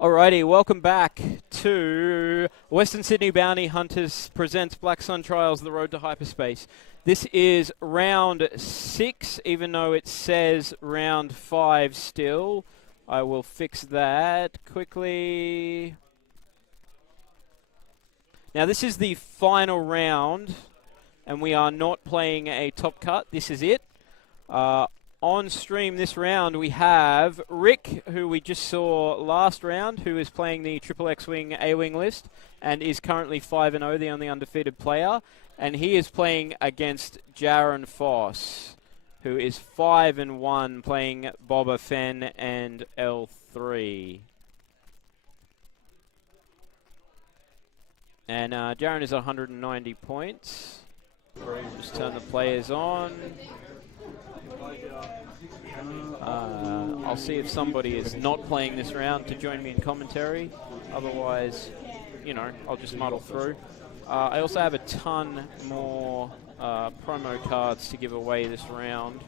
Alrighty, welcome back to Western Sydney Bounty Hunters presents Blacksun Trials, The Road to Hyperspace. This is round 6, even though it says round 5 still. I will fix that quickly. Now this is the final round, and we are not playing a top cut. This is it. On stream this round we have Rick, who we just saw last round, who is playing the Triple X-Wing A-Wing list and is currently 5-0, the only undefeated player. And he is playing against Jaren Foss, who is 5-1, playing Boba, Fenn and L3. And Jaren is 190 points. Just turn the players on. I'll see if somebody is not playing this round to join me in commentary. Otherwise, you know, I'll just muddle through. I also have a ton more promo cards to give away this round,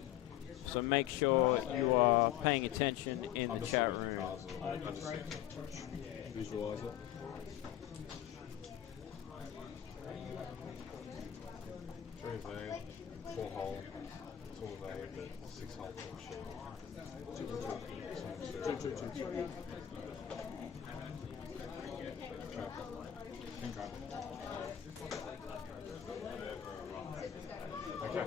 so make sure you are paying attention in the chat room. Visualize it. Three vein, 4 hole, 2 vein, 6 hole machine. 2. Okay.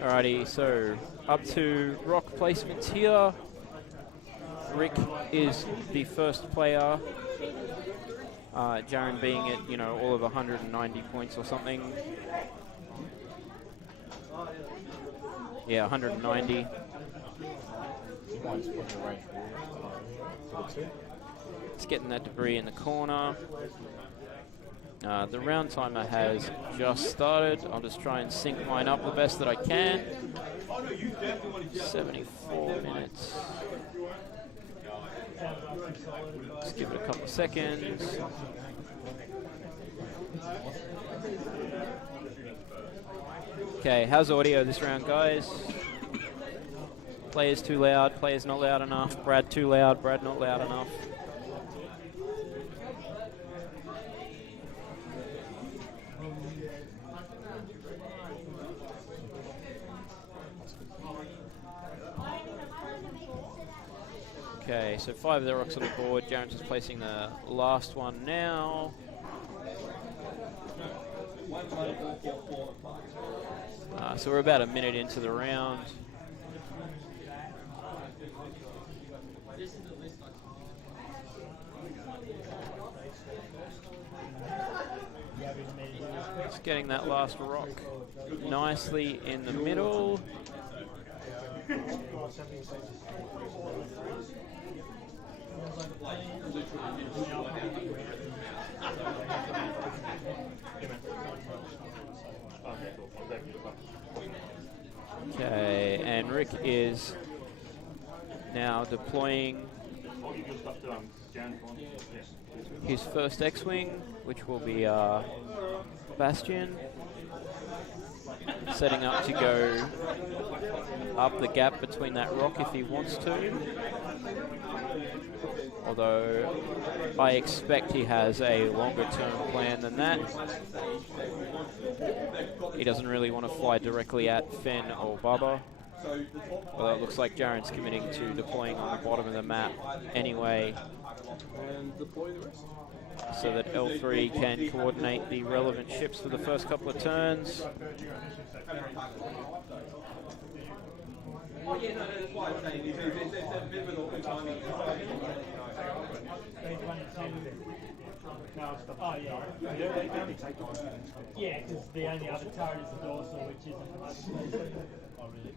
Alrighty, so up to rock placements here. Rick is the first player. Jaren being at, you know, all of 190 points or something. Yeah, 190. It's getting that debris in the corner. The round timer has just started. I'll just try and sync mine up the best that I can. 74 minutes. Just give it a couple of seconds. Okay, how's audio this round, guys? Players too loud, players not loud enough, Brad too loud, Brad not loud enough. Okay, so 5 of the rocks on the board. Jaren's just placing the last one now. So we're about a minute into the round. Just getting that last rock nicely in the middle. Okay, and Rick is now deploying his first X-Wing, which will be Bastian, setting up to go up the gap between that rock if he wants to. Although I expect he has a longer term plan than that. He doesn't really want to fly directly at Fenn or Boba. Although it looks like Jaren's committing to deploying on the bottom of the map anyway, so that L3 can coordinate the relevant ships for the first couple of turns. Yeah, because the only other turret is the dorsal, which isn't. Oh, really?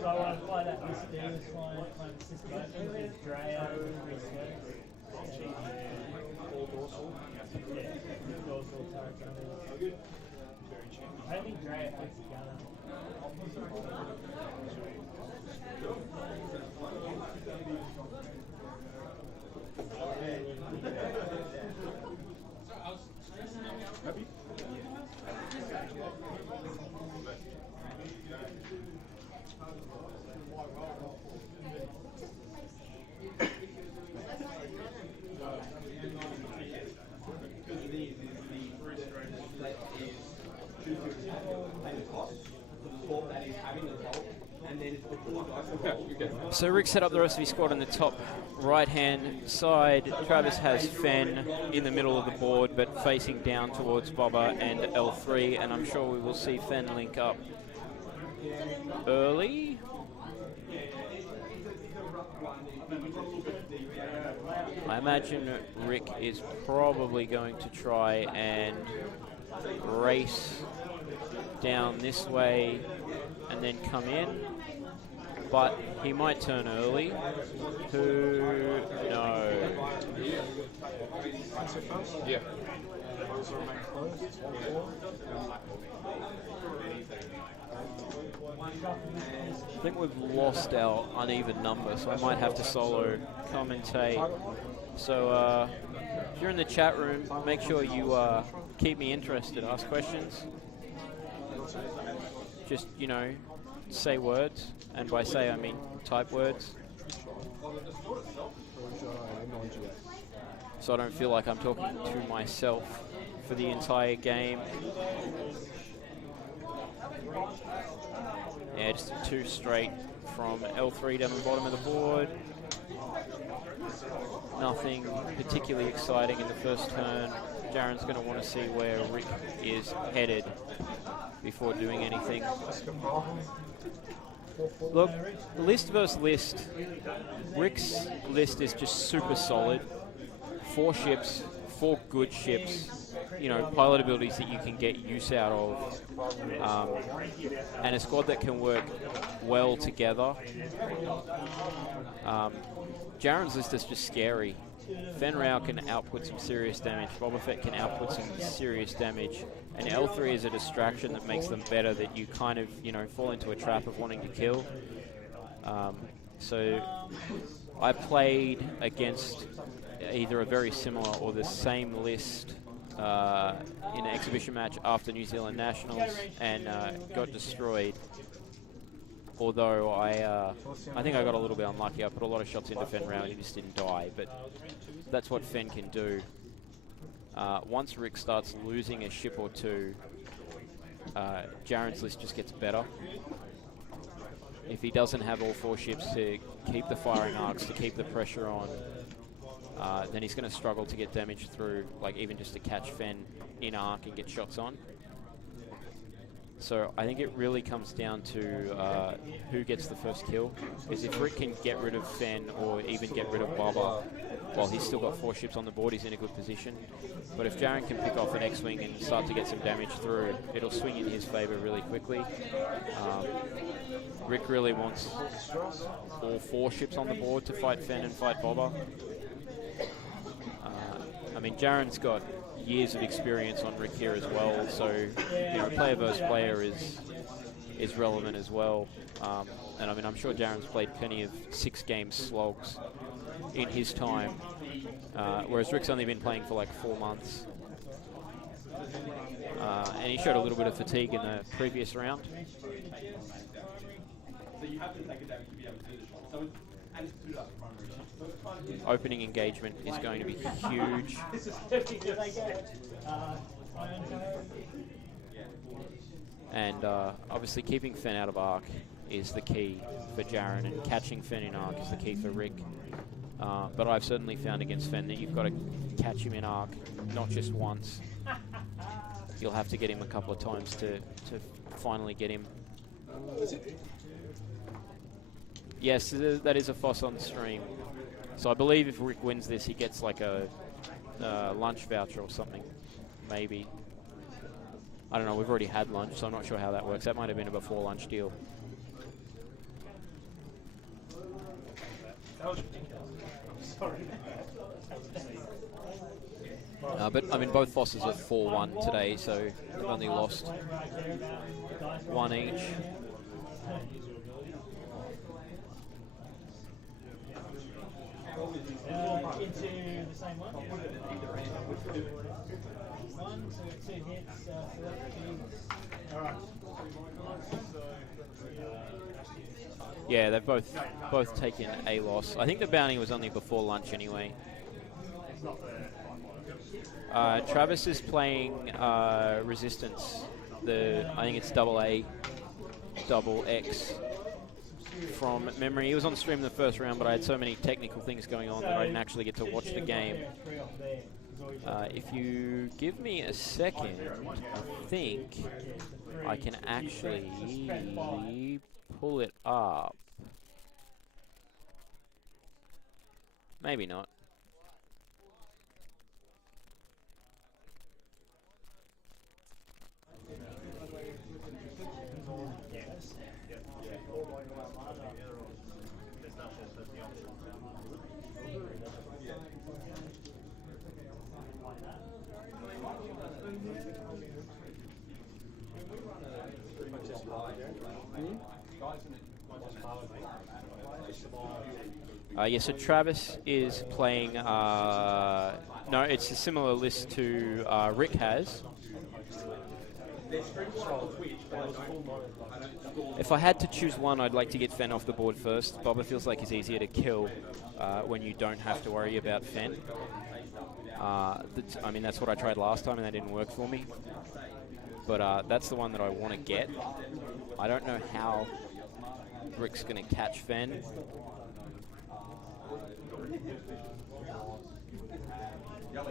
So I want to fly that list there, fly the system open with Drea, research. All dorsal. Yeah, dorsal turrets under. I don't think Drea fits the gunner. So Rick set up the rest of his squad on the top right-hand side. Travis has Fenn in the middle of the board, but facing down towards Boba and L3, and I'm sure we will see Fenn link up early. I imagine Rick is probably going to try and race down this way and then come in, but he might turn early. Who knows? Yeah. I think we've lost our uneven number, so I might have to solo commentate. So if you're in the chat room, make sure you keep me interested. Ask questions. Just, you know, say words. And by say, I mean type words. So I don't feel like I'm talking to myself for the entire game. Yeah, just two straight from L3 down the bottom of the board. Nothing particularly exciting in the first turn. Jaren's going to want to see where Rick is headed before doing anything. Look, list versus list. Rick's list is just super solid. 4 ships, 4 good ships. You know, pilot abilities that you can get use out of. And a squad that can work well together. Jaren's list is just scary. Fenn can output some serious damage. Boba Fett can output some serious damage. And L3 is a distraction that makes them better, that you kind of, you know, fall into a trap of wanting to kill. So I played against either a very similar or the same list in an exhibition match after New Zealand Nationals and got destroyed. Although I think I got a little bit unlucky. I put a lot of shots into Fenn and he just didn't die. But that's what Fenn can do. Once Rick starts losing a ship or two, Jaren's list just gets better. If he doesn't have all 4 ships to keep the firing arcs, to keep the pressure on, then he's going to struggle to get damage through, like even just to catch Fenn in arc and get shots on. So I think it really comes down to who gets the first kill. Because if Rick can get rid of Fenn or even get rid of Boba, well, he's still got 4 ships on the board, he's in a good position. But if Jaren can pick off an X-Wing and start to get some damage through, it'll swing in his favour really quickly. Rick really wants all 4 ships on the board to fight Fenn and fight Boba. I mean, Jaren's got years of experience on Rick here as well, so you know, player versus player is relevant as well. And I mean, I'm sure Jaren's played plenty of 6-game slogs in his time, whereas Rick's only been playing for like 4 months. And he showed a little bit of fatigue in the previous round. Opening engagement is going to be huge. And obviously keeping Fenn out of arc is the key for Jaren, and catching Fenn in arc is the key for Rick. But I've certainly found against Fenn that you've got to catch him in arc, not just once. You'll have to get him a couple of times to finally get him. Yes, that is a FOSS on stream. So I believe if Rick wins this, he gets like a lunch voucher or something, maybe. I don't know, we've already had lunch, so I'm not sure how that works. That might have been a before lunch deal. But I mean, both FOSSes are 4-1 today, so they've only lost 1 each. Into the same one. So 2 hits for that. Alright. Yeah, they've both taken a loss. I think the bounty was only before lunch anyway. Travis is playing Resistance. I think it's AA. double X from memory. He was on stream in the first round, but I had so many technical things going on that I didn't actually get to watch the game. If you give me a second, I think I can actually pull it up. Maybe not. Yeah, so Travis is playing, no, it's a similar list to Rick has. If I had to choose one, I'd like to get Fenn off the board first. Boba feels like he's easier to kill when you don't have to worry about Fenn. I mean, that's what I tried last time and that didn't work for me. But that's the one that I want to get. I don't know how Rick's going to catch Fenn.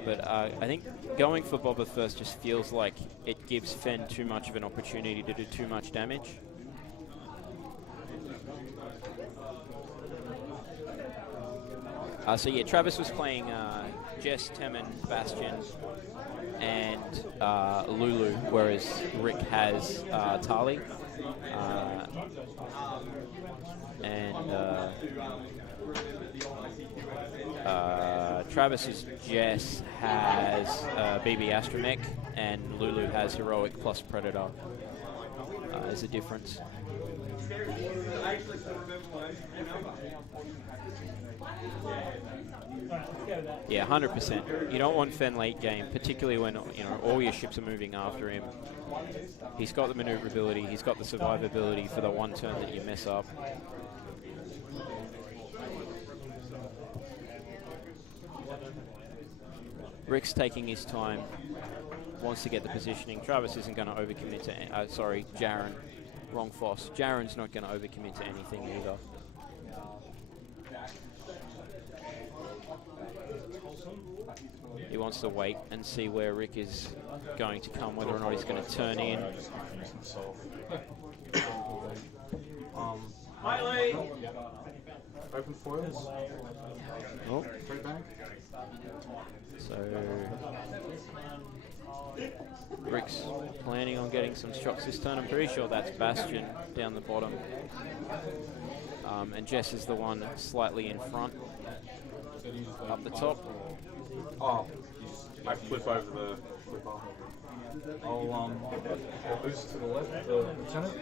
But I think going for Boba first just feels like it gives Fenn too much of an opportunity to do too much damage. So yeah, Travis was playing Jess, Temin, Bastian, and Lulu, whereas Rick has Tali. Travis's Jess has BB Astromech, and Lulu has Heroic plus Predator. Is a difference. Yeah, 100%. You don't want Fenn late game, particularly when all your ships are moving after him. He's got the maneuverability, he's got the survivability for the one turn that you mess up. Rick's taking his time, wants to get the positioning. Travis isn't going to overcommit to, sorry, Jaren, wrong Foss. Jaren's not going to overcommit to anything either. He wants to wait and see where Rick is going to come, whether or not he's going to turn in. Open foils. Oh. Free bank. So Rick's planning on getting some shots this turn. I'm pretty sure that's Bastian down the bottom. And Jess is the one slightly in front, up the top. Oh, I flip over the flip bar. I'll boost to the left, the lieutenant.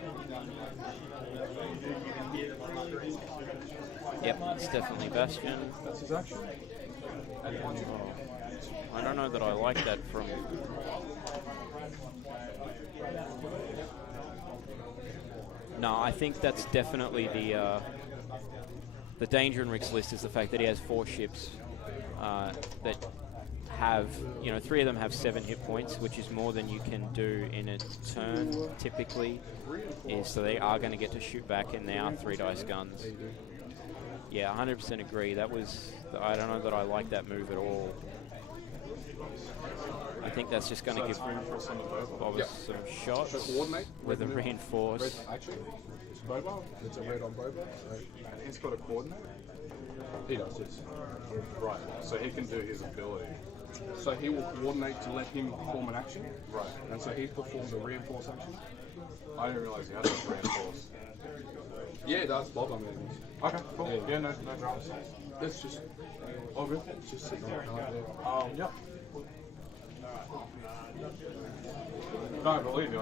Yep, it's definitely Bastian. That's his action. I don't know that I like that from... No, I think that's definitely the danger in Rick's list is the fact that he has 4 ships that have, 3 of them have 7 hit points, which is more than you can do in a turn typically. So they are going to get to shoot back, and they are 3 dice guns. Yeah, 100% agree. That was, I don't know that I like that move at all. I think that's just going to give Boba some shots with a reinforce. It's Boba. It's a red on Boba. So, and he's got a coordinate. He does this. Right. So he can do his ability. So he will coordinate to let him perform an action. Right. And so he performs a reinforce action. I didn't realise he had a reinforce. Yeah, it does. Bob, I mean. Okay, cool. Yeah, no dramas. It's just. Oh, really? It's just sitting there. Yeah. No, I believe you.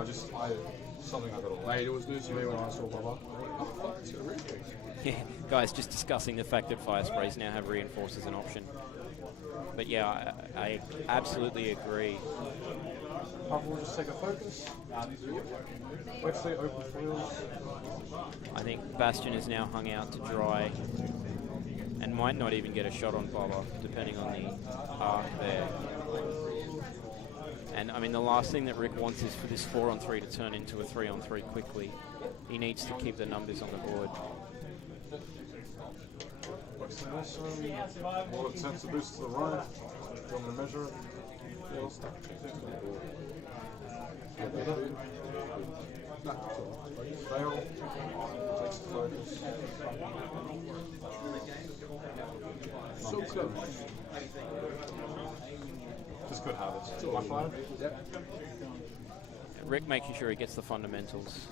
Something I got to late. It was news to me when I saw Boba. Oh, fuck, it's got a reinforce. Yeah, guys, just discussing the fact that fire sprays now have reinforce as an option. But yeah, I absolutely agree. We'll just take a focus. Let's say open foils. I think Bastian is now hung out to dry and might not even get a shot on Boba, depending on the arc there. And I mean, the last thing that Rick wants is for this 4-on-3 to turn into a 3-on-3 quickly. he needs to keep the numbers on the board. Well, it sends the boost to the right. Do you want to measure it? Fail. Takes the focus. So close. Just good habits. My 5? Yep. Rick making sure he gets the fundamentals.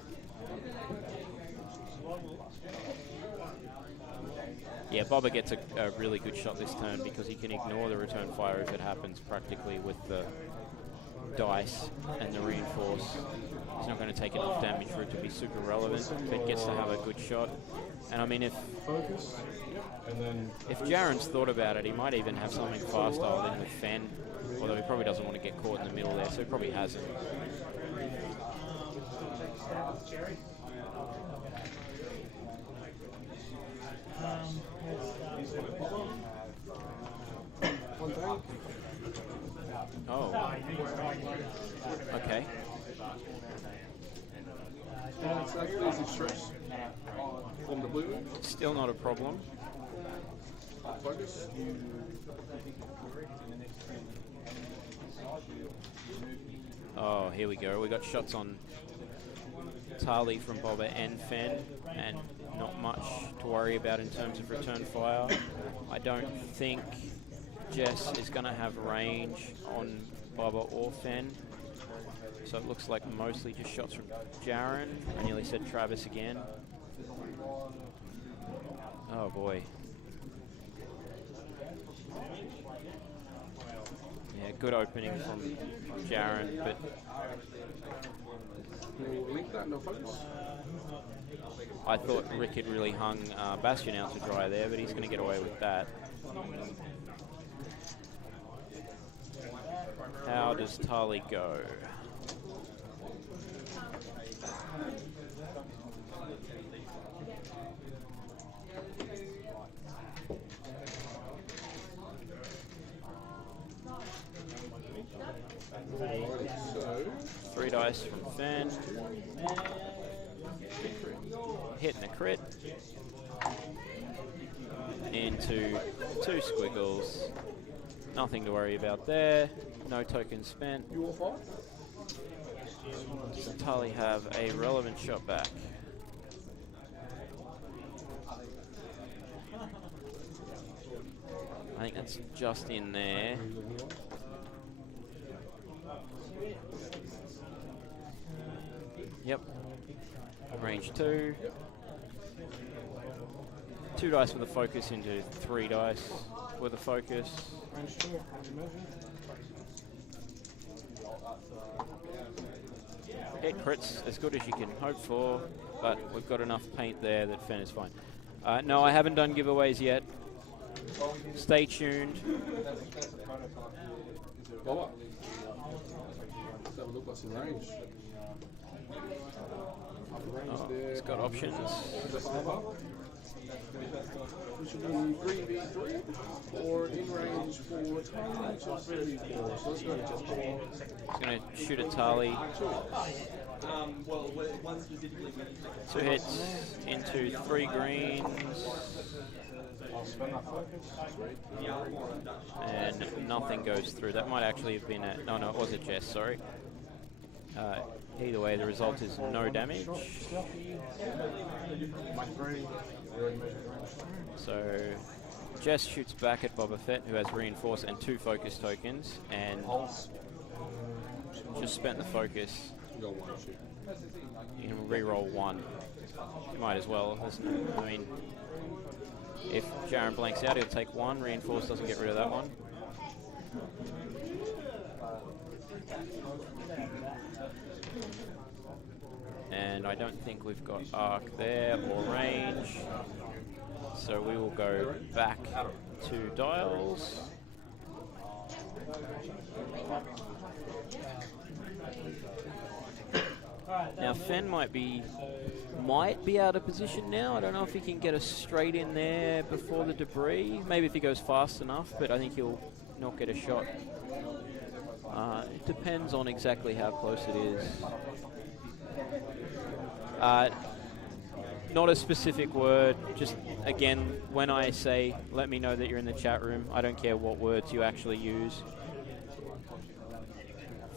Yeah, Boba gets a really good shot this turn because he can ignore the return fire if it happens practically with the dice and the reinforce. He's not going to take enough damage for it to be super relevant, but gets to have a good shot. And I mean, if Jaren's thought about it, he might even have something fast-styled in with Fenn, although he probably doesn't want to get caught in the middle there, so he probably hasn't. Oh. Okay. Still not a problem. Focus. Oh, here we go. We got shots on Tali from Boba and Fenn, and not much to worry about in terms of return fire. I don't think Jess is going to have range on Boba or Fenn, so it looks like mostly just shots from Jaren. I nearly said Travis again. Oh boy. Yeah, good opening from Jaren, but I thought Rick had really hung Bastian out to dry there, but he's going to get away with that. How does Tali go? Three dice from Fenn. Hit and a crit. Into two squiggles. Nothing to worry about there. No tokens spent. Does Tali have a relevant shot back? I think that's just in there. Yep. Range 2. 2 dice with a focus into 3 dice with a focus. Hit crits as good as you can hope for, but we've got enough paint there that Fenn is fine. No, I haven't done giveaways yet. Stay tuned. Oh, it's got options. Which will be 3v3 or in range for Tali, so 3v4. So let's go to just 4. He's going to shoot at Tali. 2 hits into 3 greens. And nothing goes through. That might actually have been a... No, it was a Jess, sorry. Either way, the result is no damage. So Jess shoots back at Boba Fett, who has reinforce and 2 focus tokens, and just spent the focus. You can re-roll 1. You might as well, isn't it? I mean, if Jaren blanks out, he'll take 1. Reinforce doesn't get rid of that one. And I don't think we've got arc there or range. So we will go back to dials. Now Fenn might be out of position now. I don't know if he can get us straight in there before the debris. Maybe if he goes fast enough, but I think he'll not get a shot. It depends on exactly how close it is. Not a specific word. Just, again, when I say, let me know that you're in the chat room, I don't care what words you actually use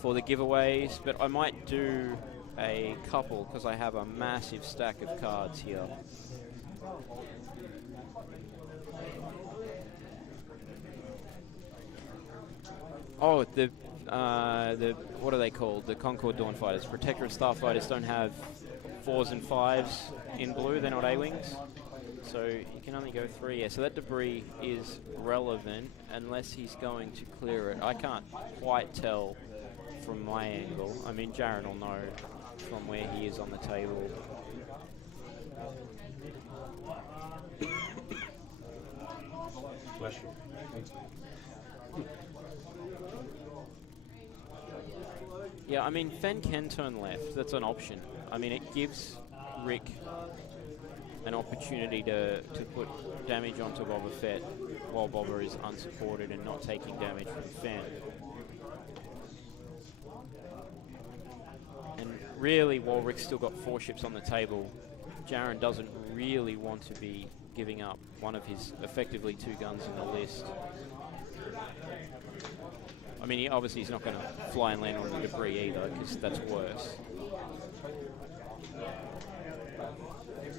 for the giveaways, but I might do a couple because I have a massive stack of cards here. Oh, the what are they called? The Concord Dawn Fighters. Protector and Starfighters don't have 4s and 5s in blue. They're not A-Wings. So you can only go 3. Yeah, so that debris is relevant unless he's going to clear it. I can't quite tell from my angle. I mean, Jaren will know from where he is on the table. Bless you. Yeah, I mean, Fenn can turn left. That's an option. I mean, it gives Rick an opportunity to put damage onto Boba Fett while Boba is unsupported and not taking damage from Fenn. And really, while Rick's still got 4 ships on the table, Jaren doesn't really want to be giving up one of his effectively 2 guns in the list. I mean, he's not going to fly and land on the debris either, because that's worse.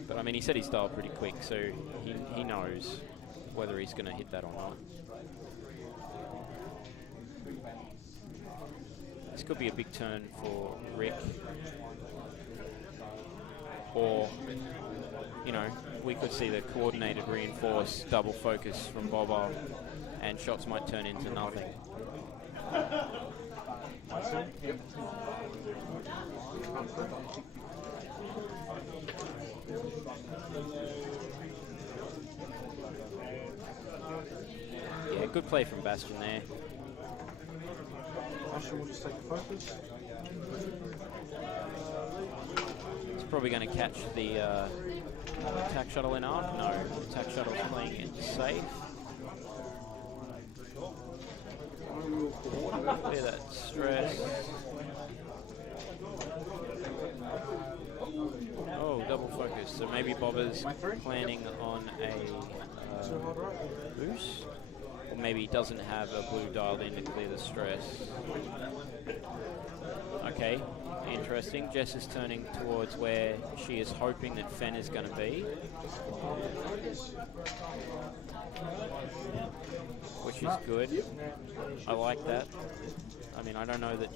But I mean, he said he's dialed pretty quick, so he knows whether he's going to hit that or not. This could be a big turn for Rick. Or, you know, we could see the coordinated reinforced double focus from Boba, and shots might turn into nothing. Yeah, good play from Bastian there. Bastian will just take the focus. He's probably going to catch the attack shuttle in arc. No, attack shuttle's playing it safe. Clear that stress. Oh, double focus. So maybe Boba's planning on a boost. Or maybe he doesn't have a blue dialed in to clear the stress. Okay, interesting. Jess is turning towards where she is hoping that Fenn is going to be. Which is good. I like that. I mean, I don't know that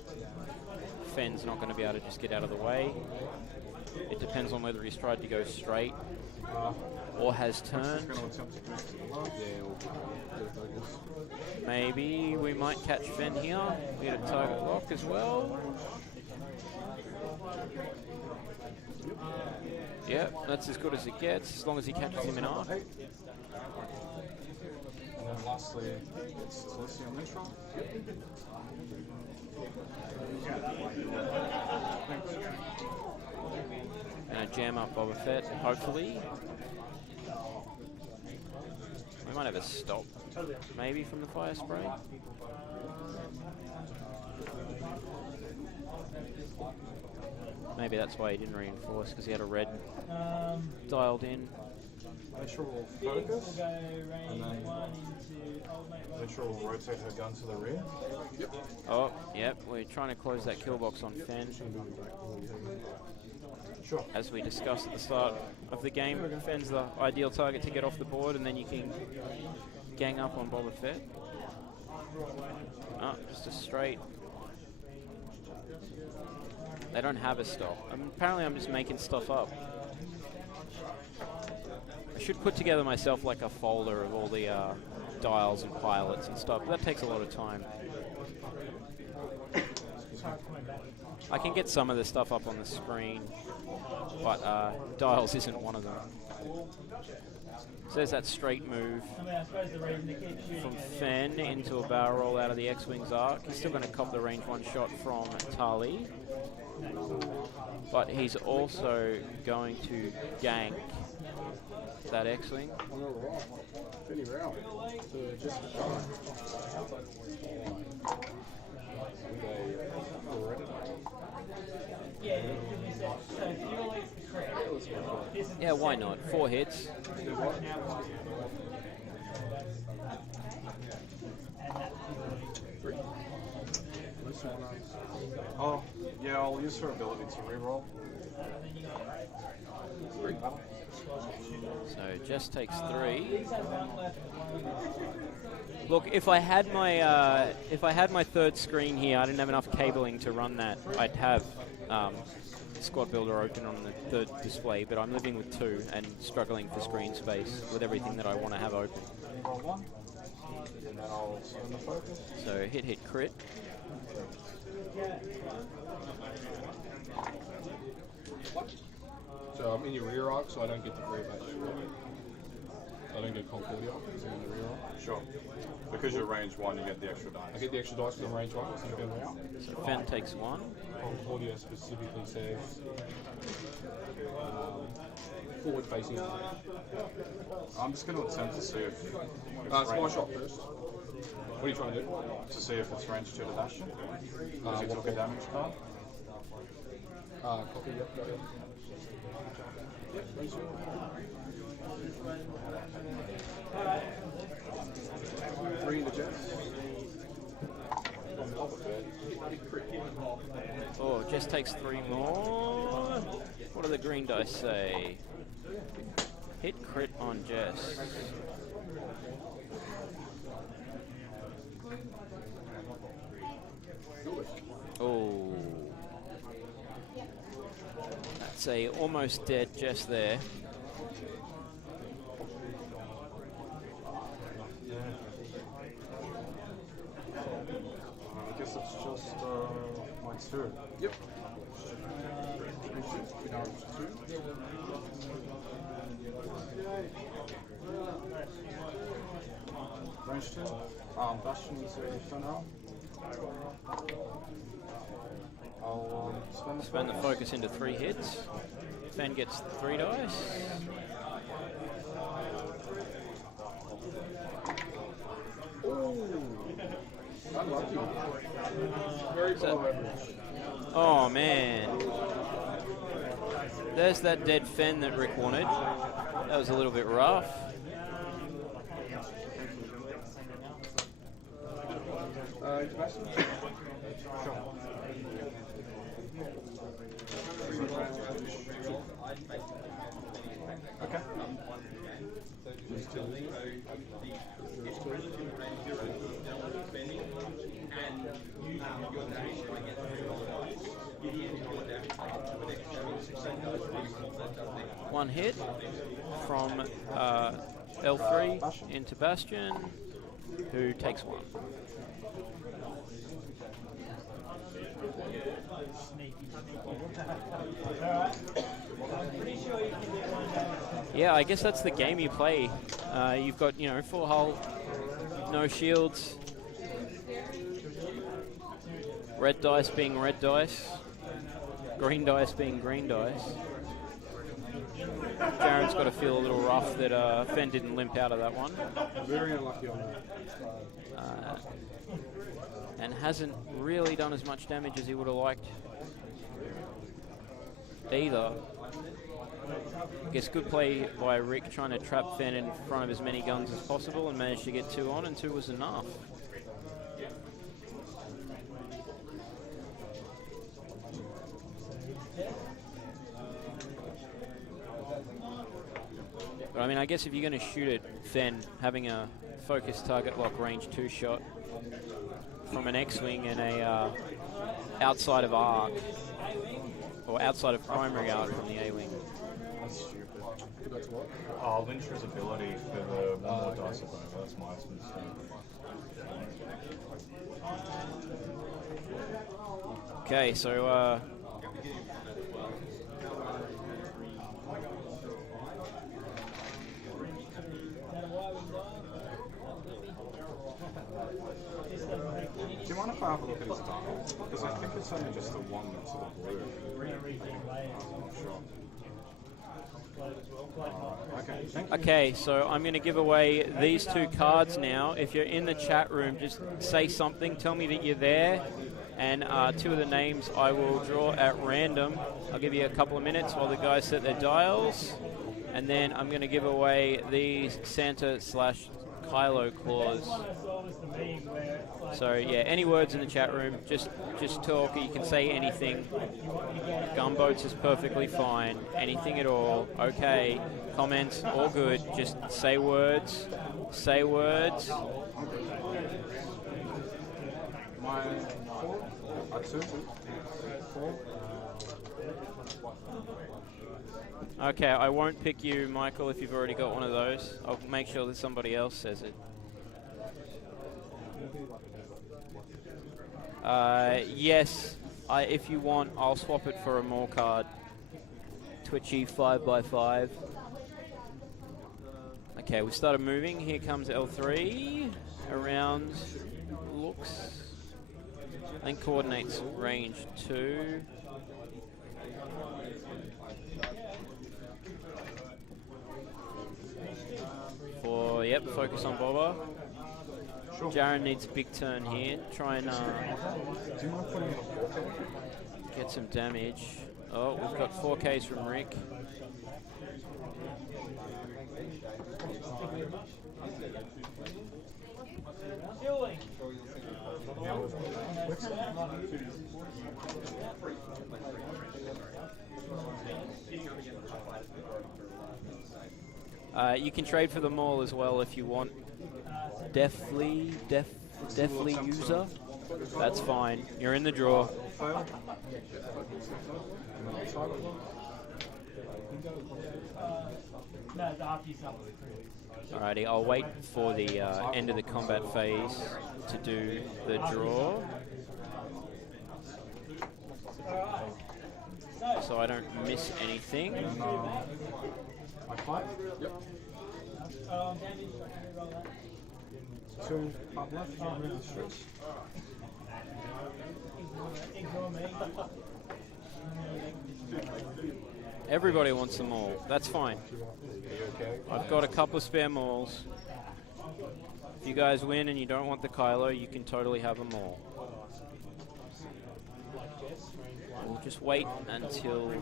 Fenn's not going to be able to just get out of the way. It depends on whether he's tried to go straight or has turned. Maybe we might catch Fenn here. We get a target lock as well. Yeah, that's as good as it gets, as long as he catches him in arc. And then lastly, it's Tali on neutral. And a jam up Boba Fett, hopefully. We might have a stop, maybe, from the fire spray. Maybe that's why he didn't reinforce, because he had a red dialed in. Make sure we'll focus, and then make sure we'll rotate her gun to the rear. Yep. Oh, yep, we're trying to close that kill box on Fenn. Sure. As we discussed at the start of the game, Fenn's the ideal target to get off the board, and then you can gang up on Boba Fett. Oh, just a straight. They don't have a stop. Apparently I'm just making stuff up. I should put together myself like a folder of all the dials and pilots and stuff, but that takes a lot of time. I can get some of the stuff up on the screen, but dials isn't one of them. So there's that straight move from Fenn into a barrel roll out of the X-Wing's arc. He's still going to cop the range 1 shot from Tali, but he's also going to gank that X-Wing. let's go for it. Yeah, why not? 4 hits. Do what? Three. This one, oh, yeah, I'll use her ability to reroll. Three. So Jess takes 3. Look, if I had my third screen here, I didn't have enough cabling to run that. I'd have Squad Builder open on the third display, but I'm living with 2 and struggling for screen space with everything that I want to have open. Roll 1, and then I'll spin the focus. So hit crit. So I'm in your rear arc, so I don't get the free back. I don't get Concordia because I'm in the rear arc. Sure. Because you're range 1, you get the extra dice. I get the extra dice because I'm range 1, so I'm going out. So Fenn takes 1. Concordia specifically says forward facing. I'm just going to attempt to see if it's It's my range, shot first. What are you trying to do? to see if it's range 2 to Bastian. Because he took a damage card. Copy, yep, got it. Yep, range 2. Three in the Jess. On top of it, hit crit. Oh, Jess takes 3 more. What do the green dice say? Hit crit on Jess. Oh. That's a almost dead Jess there. I guess it's just my 2. Yep. We now have 2. Range 2. Bastian is a Fenn. I'll Spend the focus into 3 hits. Fenn gets 3 dice. Unlucky. Very below average. Oh man. There's that dead Fenn that Rick wanted. That was a little bit rough. Bastian? Sure. Okay. One hit from L3 into Bastian, who takes 1. Yeah, I guess that's the game you play. You've got, full hull, no shields, red dice being red dice, green dice being green dice. Jaren's got to feel a little rough that Fenn didn't limp out of that one. Very unlucky on that. And hasn't really done as much damage as he would have liked either. I guess good play by Rick trying to trap Fenn in front of as many guns as possible and managed to get 2 on, and 2 was enough. But I mean, I guess if you're going to shoot at Fenn, having a focused target lock range 2 shot from an X-Wing and a outside of arc, or outside of primary arc from the A-Wing. That's stupid. That's what? I'll venture his ability for the one more dice of over. That's my mistake. Okay, so Do you mind if I have a look at his dice? Because I think it's only just the one that's the blue. I'm not sure. Okay, thank you. okay, so I'm going to give away these 2 cards now. If you're in the chat room, just say something. Tell me that you're there. And two of the names I will draw at random. I'll give you a couple of minutes while the guys set their dials. And then I'm going to give away the Santa/Kylo claws. So yeah, any words in the chat room, just talk. You can say anything. Gumboats is perfectly fine. Anything at all. Okay. Comments, all good. Just say words. Say words. My 4, a 2, 4. Okay, I won't pick you, Michael, if you've already got one of those. I'll make sure that somebody else says it. Yes, if you want, I'll swap it for a more card. Twitchy 5x5. Okay, we started moving. Here comes L3. Around looks. I think coordinates range 2. Yep, focus on Boba. Sure. Jaren needs a big turn here. Try and get some damage. Oh, we've got 4Ks from Rick. You can trade for the maul as well if you want. Deftly user. That's fine. You're in the draw. Alrighty, I'll wait for the end of the combat phase to do the draw. So I don't miss anything. Yep. 2 up left, Everybody wants them all. That's fine. I've got a couple of spare mauls. If you guys win and you don't want the Kylo, you can totally have them all. We'll just wait until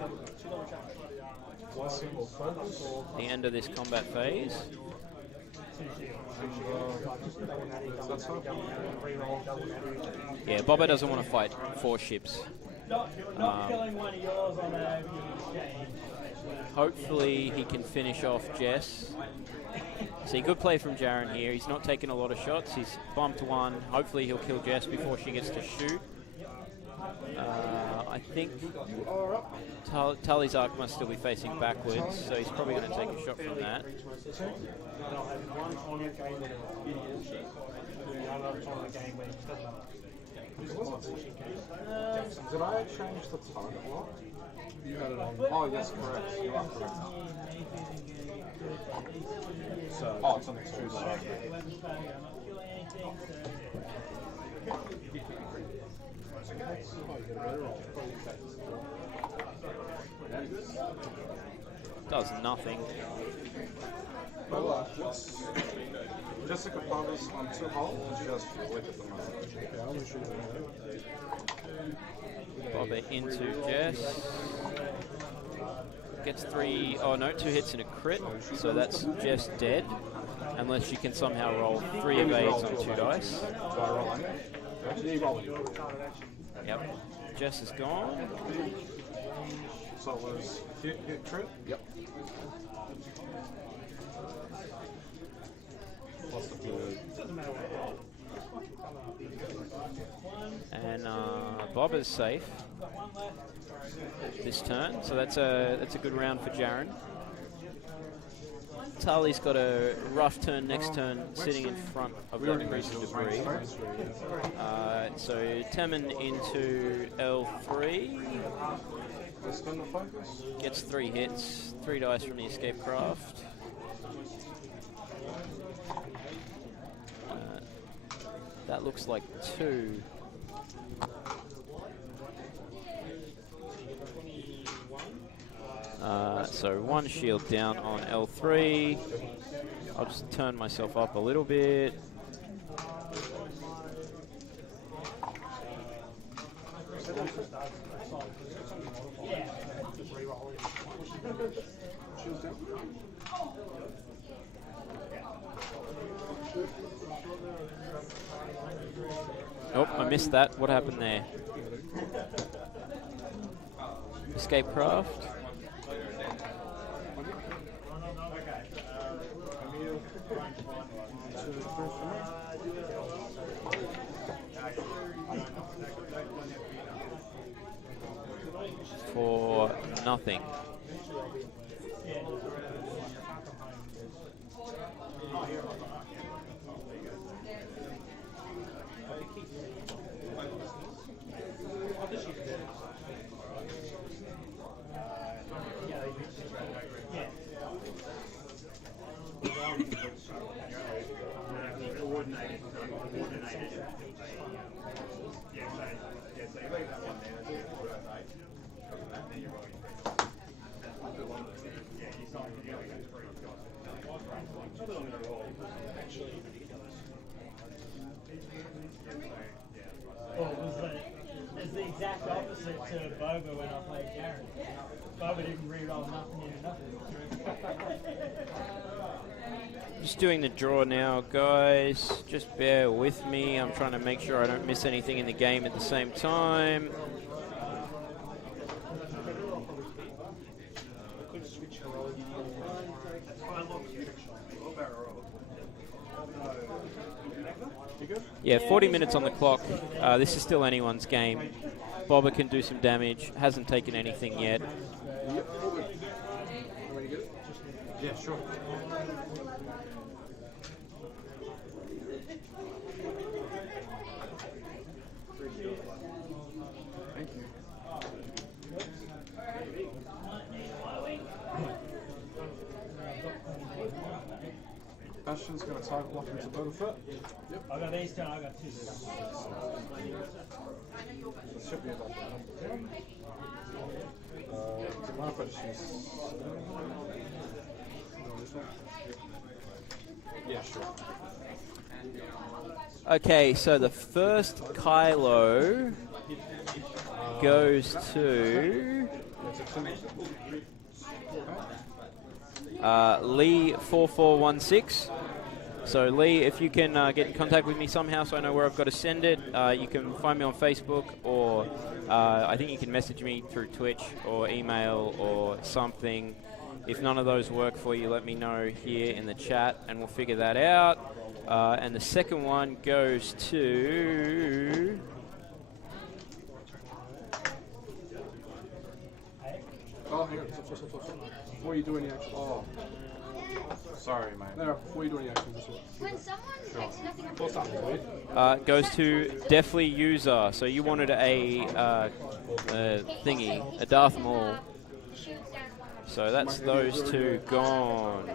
the end of this combat phase. Yeah, Boba doesn't want to fight 4 ships. Hopefully he can finish off Jess. See, good play from Jaren here. He's not taking a lot of shots. He's bumped 1. Hopefully he'll kill Jess before she gets to shoot. I think Tali's arc must still be facing backwards, so he's probably going to take a shot from that. Did I change the target lock? You had it on. Oh, yes, correct. You are correct. So, oh, it's on the 2 side. Does nothing. Well, Jessica Pavas on 2 holes and she has flick at the moment. Boba into Jess. Gets 3, oh no, 2 hits and a crit, so that's Jess dead. Unless she can somehow roll 3 evades on 2 dice. Yep. Jess is gone. So it was hit crit? Yep. Plus the fluid. And Boba's safe this turn, so that's a good round for Jaren. Tali's got a rough turn next turn, sitting in front of that increasing debris. So Temin into L3. Gets 3 hits, 3 dice from the escape craft. That looks like 2. So 1 shield down on L3. I'll just turn myself up a little bit. Shields down. Oh, I missed that. What happened there? Escape craft. For nothing. It's the exact opposite to Boba when I played Jaren. Boba didn't re-roll nothing into nothing. Just doing the draw now, guys. Just bear with me. I'm trying to make sure I don't miss anything in the game at the same time. Yeah, 40 minutes on the clock. This is still anyone's game. Boba can do some damage. Hasn't taken anything yet. Yeah, sure. Thank you. Bastian's going to target lock into Boba Fett. Yep. I got these two, I got two. It should be about that. Do you mind if I just use this one? Yeah, sure. Okay, so the first Kylo goes to Lee 4416. So Lee, if you can get in contact with me somehow so I know where I've got to send it, you can find me on Facebook, or I think you can message me through Twitch or email or something. If none of those work for you, let me know here in the chat and we'll figure that out. And the second one goes to... Oh, hang on. Stop. Before you do any action... Oh. Sorry, mate. No, before you do any action, this one. When someone takes nothing up What's up, dude? goes to Deathly User. So you wanted a thingy, a Darth Maul. So that's those two gone.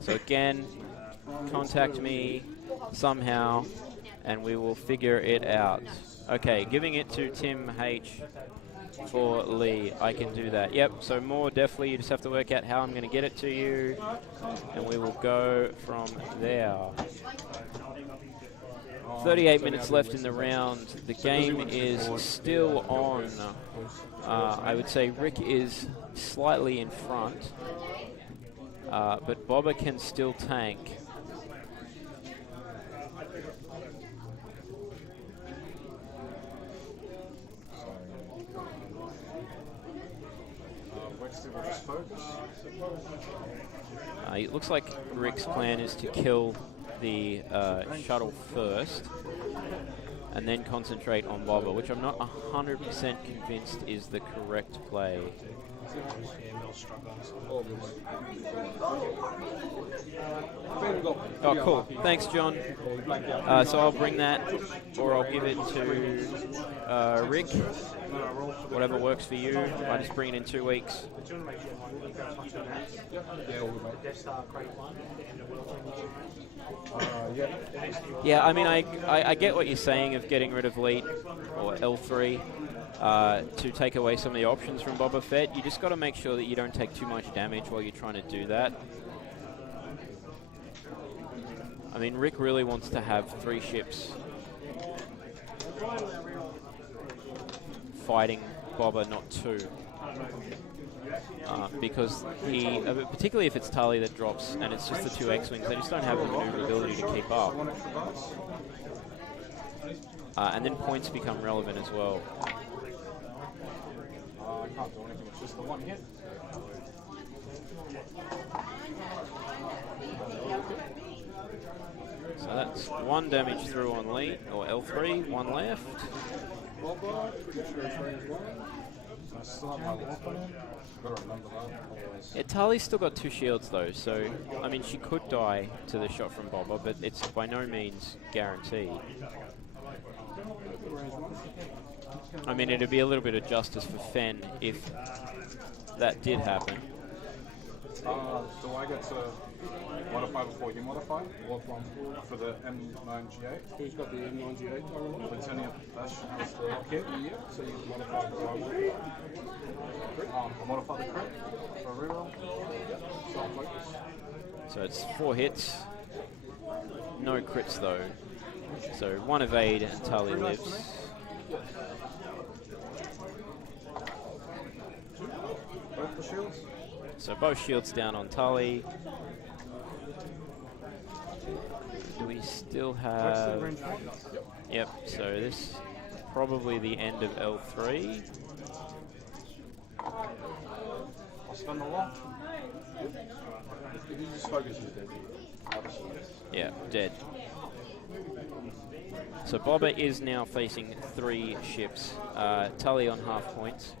So again, contact me somehow and we will figure it out. Okay, giving it to Tim H for Lee. I can do that. Yep, so more definitely. You just have to work out how I'm going to get it to you and we will go from there. 38 minutes left in the round. The game is still on. I would say Rick is slightly in front, but Boba can still tank. It looks like Rick's plan is to kill the shuttle first and then concentrate on Boba, which I'm not 100% convinced is the correct play. Oh, cool. Thanks, John. So I'll bring that, or I'll give it to Rick. Whatever works for you. I just bring it in 2 weeks. Yeah, I mean, I get what you're saying of getting rid of Lead or L3 to take away some of the options from Boba Fett. You just got to make sure that you don't take too much damage while you're trying to do that. I mean, Rick really wants to have 3 ships. fighting Boba not to. Because he, particularly if it's Tali that drops and it's just the two X-Wings, they just don't have the maneuverability to keep up. And then points become relevant as well. I can't do anything, it's just the one hit. So that's 1 damage through on lead, or L3, 1 left. Boba, pretty sure it's range 1. I still have my lock on him. Gotta remember that. Otherwise. Yeah, Tali's still got 2 shields though, so I mean she could die to the shot from Boba, but it's by no means guaranteed. I mean, it'd be a little bit of justice for Fenn if that did happen. Do I get to modify before you modify? What one? For the M9G8? Who's got the M9G8? Lieutenant Bastian has the kit. Yeah, so you can modify the armor. Modify the crit for a reroll. So I'll focus. So it's 4 hits. No crits though. So 1 evade and Tali lives. Both the shields? So both shields down on Tali. Do we still have... Yep, so this is probably the end of L3. I'll spend a lot. If you just focus, he's dead. Yeah, dead. So Boba is now facing 3 ships. Tali on half points.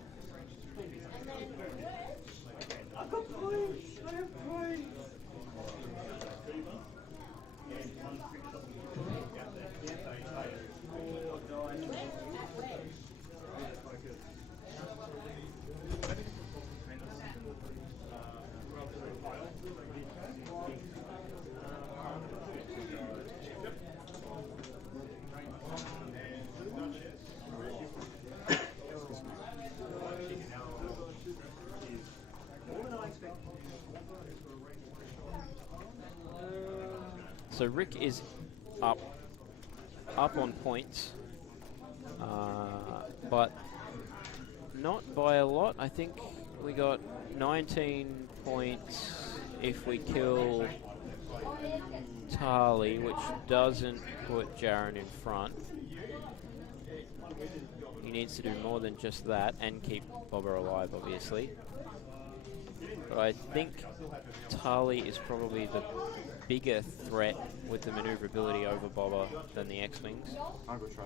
So Rick is up on points, but not by a lot. I think we got 19 points if we kill Tali, which doesn't put Jaren in front. He needs to do more than just that and keep Boba alive, obviously. But I think Tali is probably the bigger threat with the maneuverability over Boba than the X-Wings. I'm going to try.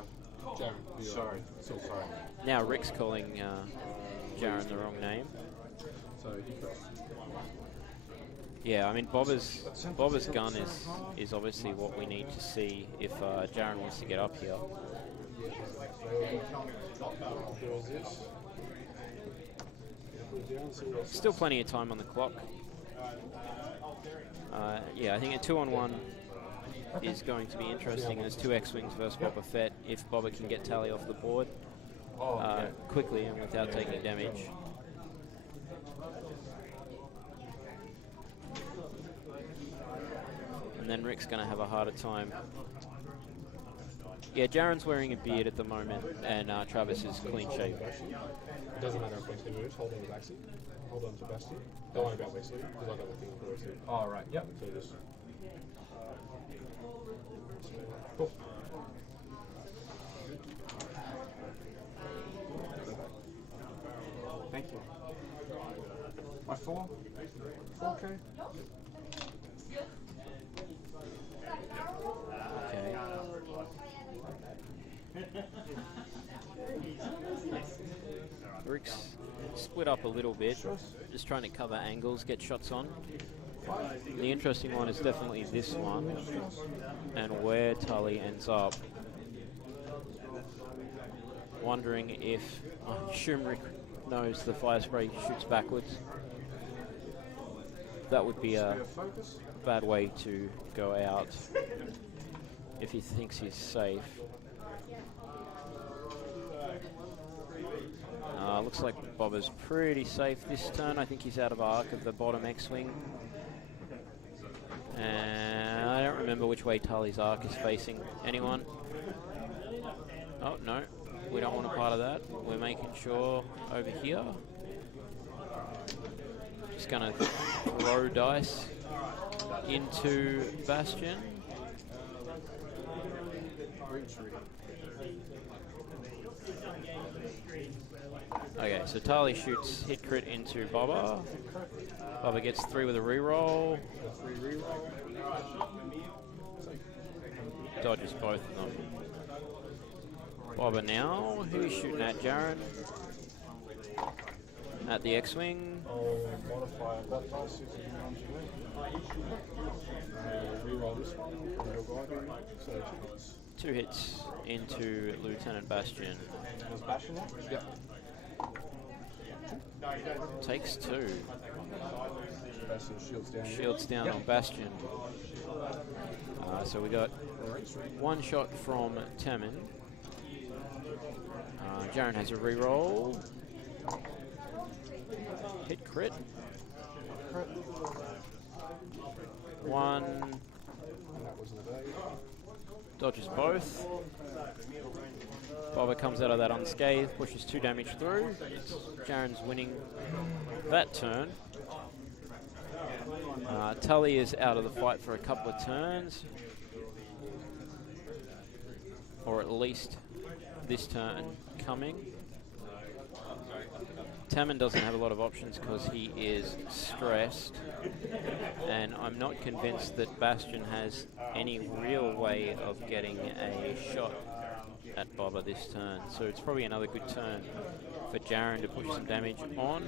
Jaren, sorry. So sorry. Now Rick's calling Jaren the wrong name. So you first. Yeah, I mean Boba's gun is obviously what we need to see if Jaren wants to get up here. Still plenty of time on the clock. Yeah, I think a 2-on-1 is going to be interesting. There's 2 X-Wings versus Boba Fett. If Boba can get Tali off the board quickly and without taking damage. And then Rick's going to have a harder time. Yeah, Jaren's wearing a beard at the moment, and Travis is clean shaven. It doesn't matter if Bastian moves, hold on to Bastian. Hold on to Bastian. Don't worry about Wesley, because I got the thing on the rest. Oh, right, yep. So just... Cool. Thank you. My 4? 4K? Okay. Rick's split up a little bit, just trying to cover angles, get shots on. The interesting one is definitely this one, and where Tali ends up. Wondering if, I assume Rick knows the fire spray shoots backwards. That would be a bad way to go out if he thinks he's safe. Looks like Boba's pretty safe this turn. I think he's out of arc of the bottom X-Wing. And I don't remember which way Tali's arc is facing. Anyone? Oh, no. We don't want a part of that. We're making sure over here. Just going to throw dice into Bastian. Okay, so Tali shoots hit crit into Boba. Boba gets 3 with a reroll. Dodges both of them. Boba now. Who's shooting at? Jaren. At the X-Wing. I'll modify that dice if you want to win. Reroll this one, and you'll go again. So 2 hits into Lieutenant Bastian. was Bastian there? Yep. Takes 2. Bastian shields down. Shields down on Bastian. So we got 1 shot from Temin. Jaren has a reroll. Hit crit. 1. And that was the day. Dodges both. Boba comes out of that unscathed, pushes 2 damage through. Jaren's winning that turn. Tali is out of the fight for a couple of turns. Or at least this turn coming. Temin doesn't have a lot of options because he is stressed, and I'm not convinced that Bastian has any real way of getting a shot at Boba this turn, so it's probably another good turn for Jaren to push some damage on,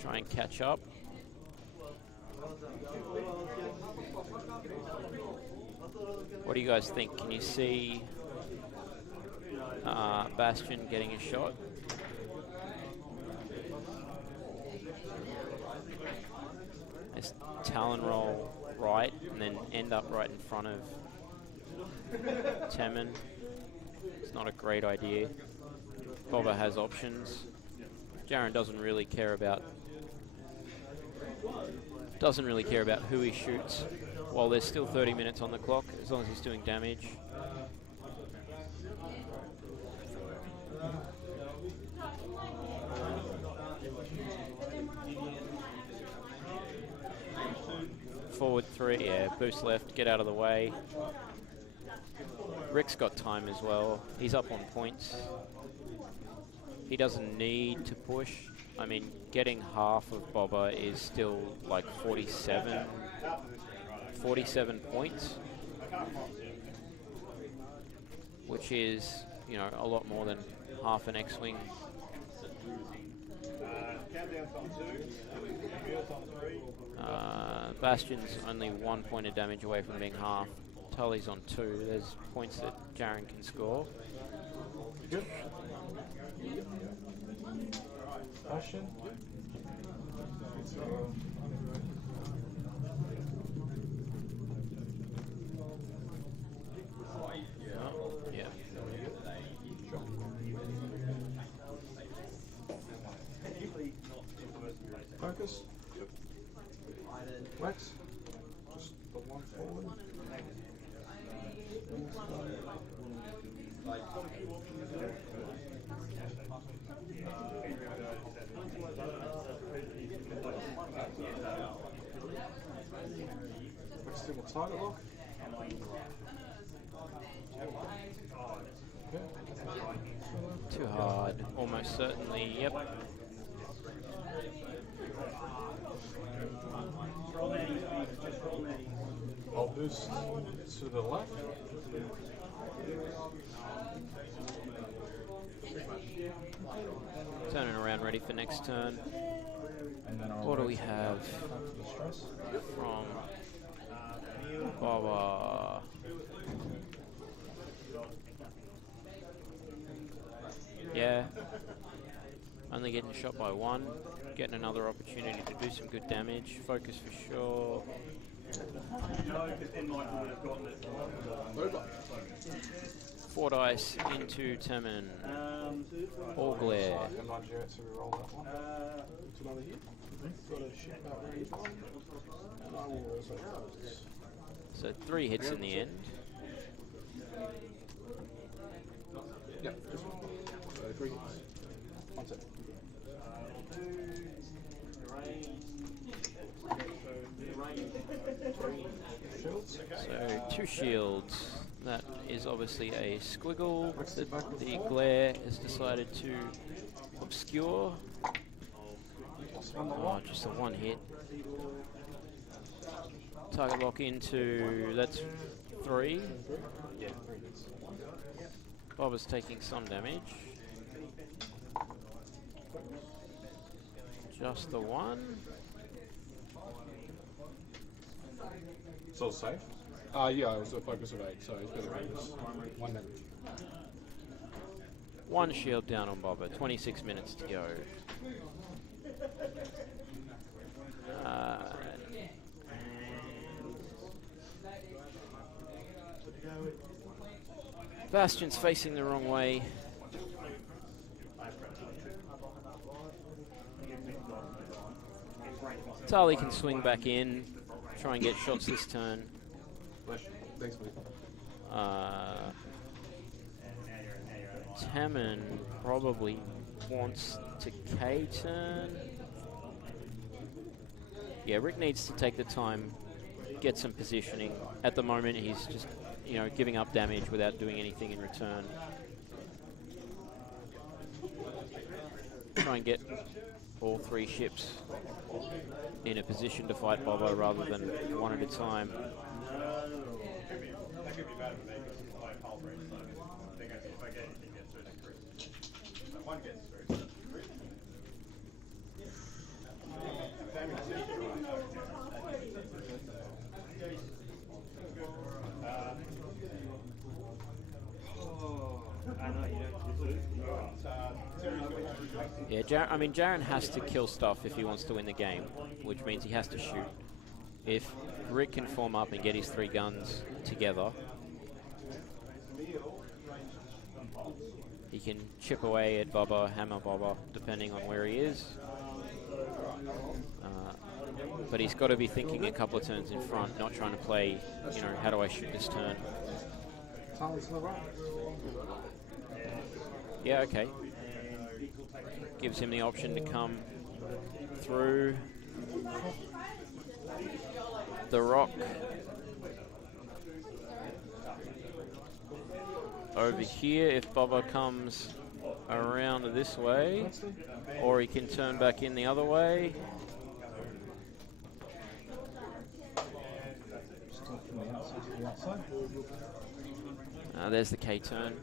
try and catch up. What do you guys think? Can you see Bastian getting a shot? This Talon roll right and then end up right in front of Temin. It's not a great idea. Boba has options. Jaren doesn't really care about who he shoots while there's still 30 minutes on the clock, as long as he's doing damage. Forward 3, yeah, boost left, get out of the way. Rick's got time as well. He's up on points. He doesn't need to push. I mean, getting half of Boba is still like 47 points, which is, you know, a lot more than half an X-Wing. Bastian's only 1 point of damage away from being half. Tali's on 2. There's points that Jaren can score. Bastian? Yeah. Focus. Lex. Just put 1 forward. Lex still a target lock. Too hard. Almost certainly, yep. I'll boost to the left. Turning around, ready for next turn. And then What do we have from Boba? Yeah. Only getting shot by 1. Getting another opportunity to do some good damage. Focus for sure. Boba. 4 dice into Temin. All glare. And my Jaren, so we roll that one. It's another hit. Got a ship about ready for one. And I will also close. So 3 hits in the end. So 2 shields. That is obviously a squiggle that the glare has decided to obscure. Oh, just the 1 hit. Target lock into, that's 3. Boba's taking some damage. Just the 1. It's all safe. Yeah, it was a focus of 8, so he's got a focus. 1 damage. 1 shield down on Boba. 26 minutes to go. Bastian's facing the wrong way. Tali can swing back in, try and get shots this turn. Thanks, mate. Tammin probably wants to K-turn. Yeah, Rick needs to take the time, get some positioning. At the moment, he's just, giving up damage without doing anything in return. Try and get all 3 ships in a position to fight Boba rather than one at a time. Yeah, Jaren has to kill stuff if he wants to win the game, which means he has to shoot. If Rick can form up and get his 3 guns together, he can chip away at Boba, hammer Boba, depending on where he is. But he's got to be thinking a couple of turns in front, not trying to play, how do I shoot this turn? Yeah, okay. Gives him the option to come through the rock over here if Boba comes around this way, or he can turn back in the other way. There's the K-turn.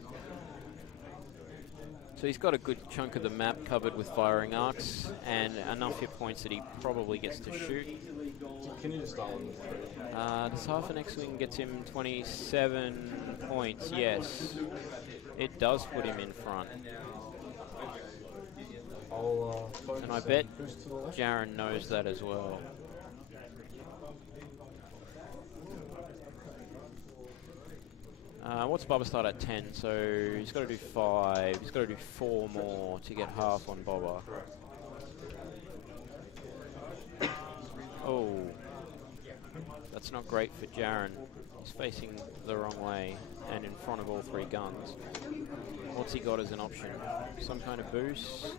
So he's got a good chunk of the map covered with firing arcs and enough hit points that he probably gets to shoot. Can you just start with Does half an X-Wing gets him 27 points? Yes. It does put him in front. And I bet Jaren knows that as well. What's Boba start at 10? So he's got to do 5. He's got to do 4 more to get half on Boba. Oh, that's not great for Jaren. He's facing the wrong way and in front of all 3 guns. What's he got as an option? Some kind of boost?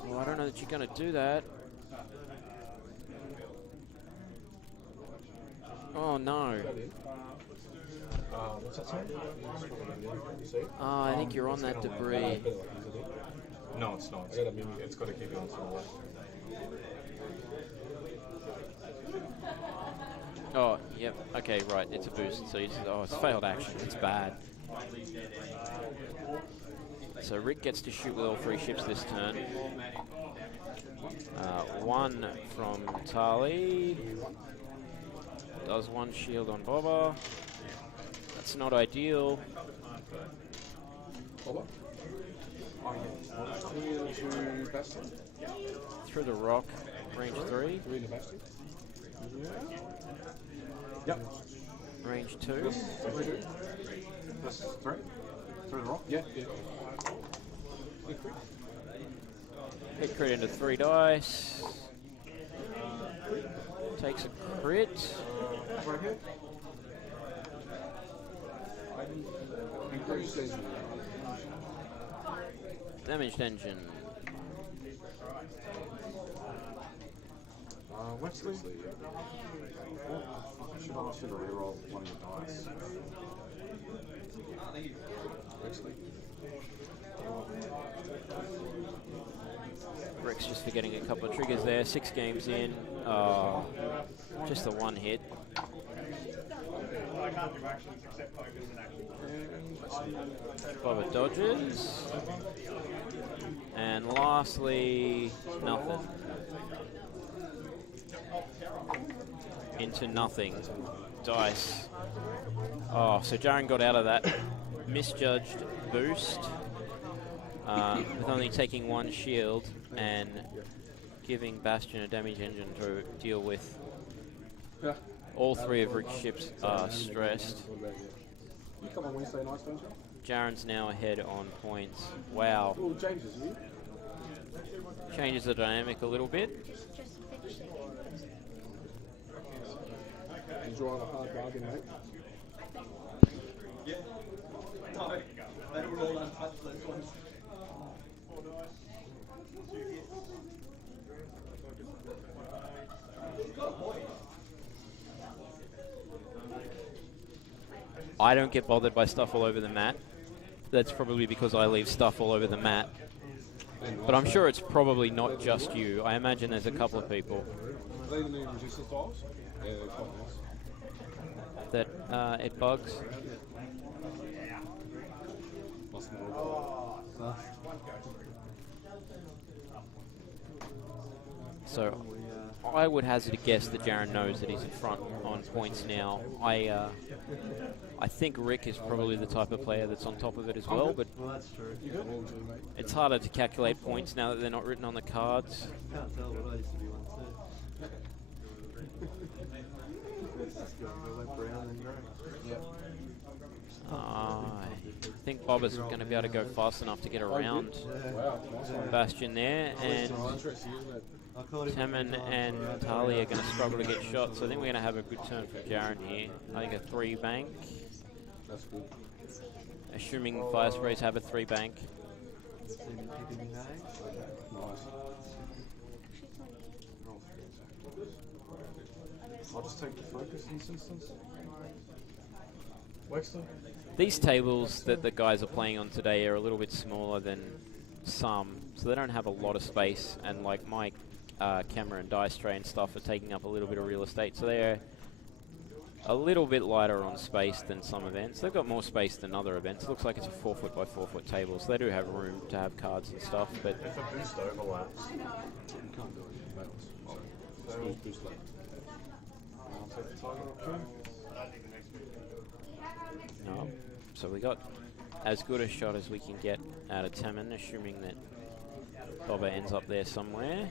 Oh, I don't know that you're going to do that. Oh no. what's that saying? Oh, I think you're on that debris. No, it's not. It's got to keep going to the left. Oh, yep. Okay, right. It's a boost. So it's failed action. It's bad. So Rick gets to shoot with all 3 ships this turn. 1 from Tali. Does 1 shield on Boba. That's not ideal. Boba? Oh, yeah. To Bastian? Through the rock. Range 3. 3 to Bastian? Yeah. Yep. Range 2. That's 3. Through the rock? Yeah. Hit crit into 3 dice. Takes a crit. Right here. Increased engine. Damaged engine. Wesley? I should ask you to reroll one of your dice. Wesley? Rick's just forgetting a couple of triggers there. 6 games in. Oh, just the one hit. Boba dodges. And lastly, nothing. Into nothing. Dice. Oh, so Jaren got out of that misjudged boost with only taking 1 shield and giving Bastian a damage engine to deal with. All 3 of Rick's ships are stressed. You come on Wednesday nights, don't you? Jaren's now ahead on points. Wow. Oh, James is you. Changes the dynamic a little bit. Just finish it. Enjoy the hard bargain, mate. I don't get bothered by stuff all over the mat. That's probably because I leave stuff all over the mat. But I'm sure it's probably not just you. I imagine there's a couple of people Are they the new resistance tiles? Yeah, they're quite nice. that it bugs. Lost them all. So I would hazard a guess that Jaren knows that he's in front on points now. I think Rick is probably the type of player that's on top of it as well, but Well, that's true. You good? All good, mate. it's harder to calculate points now that they're not written on the cards. Can't tell what I used to be once too. Just go like brown and grey. Yeah. I think Boba's going to be able to go fast enough to get around Wow, nice one. Bastian there, and Interesting, isn't it? I caught him. Temin and Tali are going to struggle to get shots, so I think we're going to have a good turn for Jaren here. I think a 3 bank, That's good. assuming Hyperspace have a 3 bank. Nice. I'll just take the focus in this instance. Wexler? These tables that the guys are playing on today are a little bit smaller than some, so they don't have a lot of space, and like my camera and dice tray and stuff are taking up a little bit of real estate, so they're a little bit lighter on space than some events. They've got more space than other events. It looks like it's a 4 foot by 4 foot table, so they do have room to have cards and stuff, but If a boost overlaps, you can't do it. Battles. So boost left. I'll take the target option. no. So we got as good a shot as we can get out of Temin, assuming that Boba ends up there somewhere.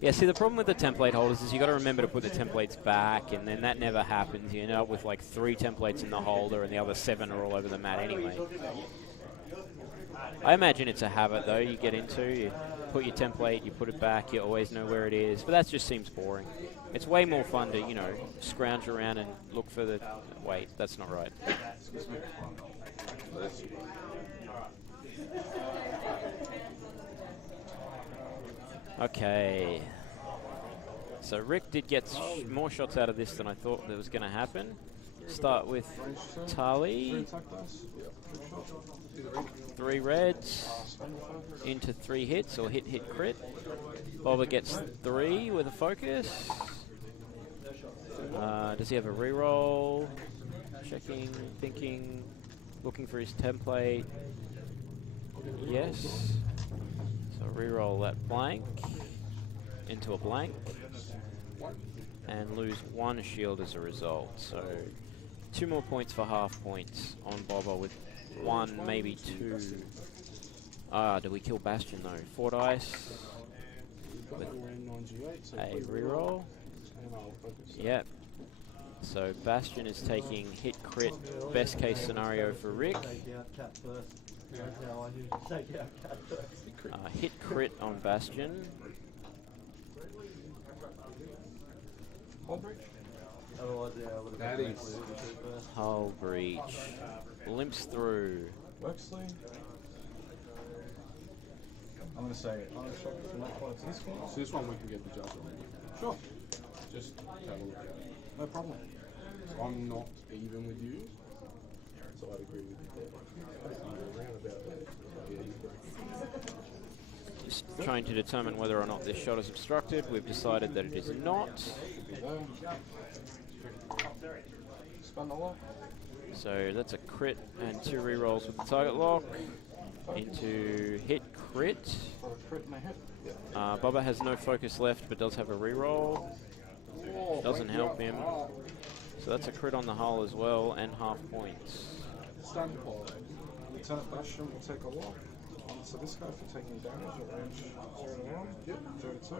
Yeah, see, the problem with the template holders is you got to remember to put the templates back, and then that never happens. You end up with like 3 templates in the holder, and the other 7 are all over the mat anyway. I imagine it's a habit, though, you get into. You put your template, you put it back, you always know where it is, but that just seems boring. It's way more fun to, you know, scrounge around and look for the... Wait, that's not right. Okay. So Rick did get more shots out of this than I thought that was going to happen. Start with Tali. 3 reds into 3 hits, or hit crit. Boba gets 3 with a focus. Does he have a reroll? Checking, thinking, looking for his template. Yes. So reroll that blank into a blank and lose 1 shield as a result. So 2 more points for half points on Boba with 1, maybe 2. Do we kill Bastian though? 4 dice with a reroll. Yep. So Bastian is taking hit crit, best case scenario for Rick. Take out cat first. That's how I usually take out cat first. Hit crit on Bastian. Otherwise, yeah, I would have That been is- first. Hull breach. Limps through. Wexley. I'm going to say unobstructed for not quite this one. So this one we can get the judge on. Sure. Just have a look at it. No problem. So I'm not even with you. So I'd agree with you there. Just trying to determine whether or not this shot is obstructed. We've decided that it is not. Spun the lock. So that's a crit and 2 rerolls with the target lock. Into hit crit. For a crit and a hit. Boba has no focus left but does have a reroll. Doesn't help him. So that's a crit on the hull as well and half points. Stand by. Lieutenant Bastian will take a lock. So this guy for taking damage at range 0 to 1. Yep. 0 to 2.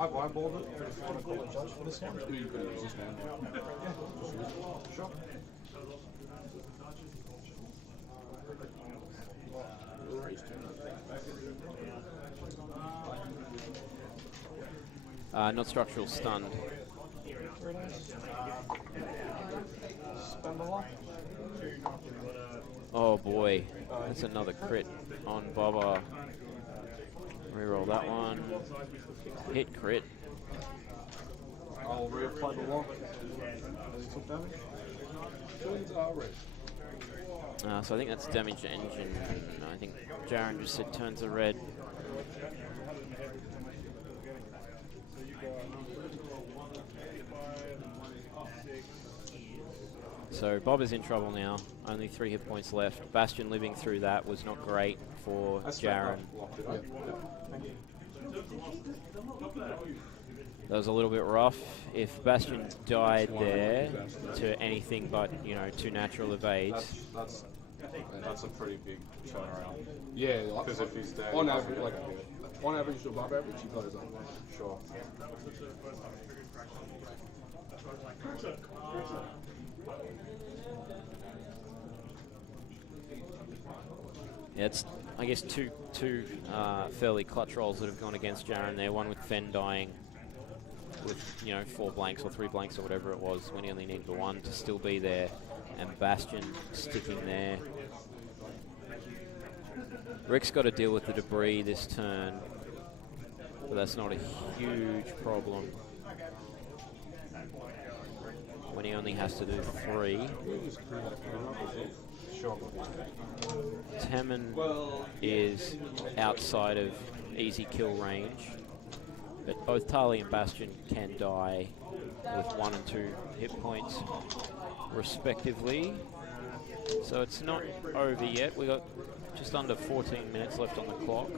I've eyeballed it. If you want to call a judge for this one. Who you can use this one? Yeah. Sure. Not structural, stunned. Very nice. Spend the lock. Oh boy, that's another crit on Boba. Reroll that one. Hit crit. I'll reapply the lock. As he took damage. Turns are red. So I think that's damage engine. I think Jaren just said turns are red. So Bob is in trouble now. Only 3 hit points left. Bastian living through that was not great for Jaren. That was a little bit rough. If Bastian died there to anything but, 2 natural evades. That's a pretty big turnaround. Yeah, Because if he's dead, on average, on average to above average, he blows up. Sure. Yeah, it's, I guess, two fairly clutch rolls that have gone against Jaren there. One with Fenn dying with, 4 blanks or 3 blanks or whatever it was when he only needed the 1 to still be there. And Bastian sticking there. Rick's got to deal with the debris this turn, but that's not a huge problem when he only has to do 3. Tammin is outside of easy kill range, but both Tali and Bastian can die with 1 and 2 hit points respectively. So it's not over yet. We got just under 14 minutes left on the clock.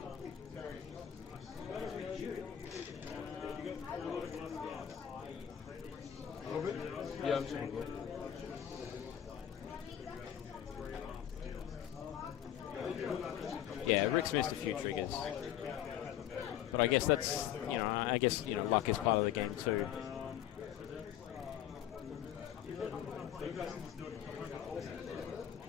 Yeah, I'm saying. Yeah, Rick's missed a few triggers. But I guess that's, luck is part of the game too.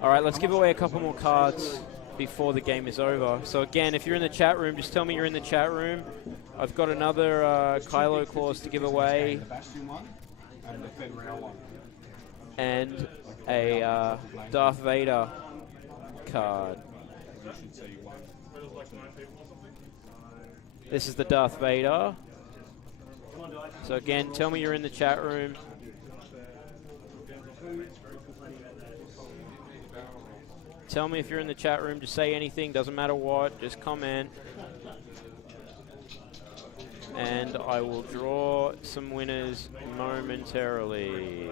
All right, let's give away a couple more cards before the game is over. So again, if you're in the chat room, just tell me you're in the chat room. I've got another Kylo clause to give away. The Bastian one and the Fed Rail one. And a Darth Vader card. You should say you won. This is the Darth Vader. So again, tell me you're in the chat room. Tell me if you're in the chat room, just say anything, doesn't matter what, just comment. And I will draw some winners momentarily.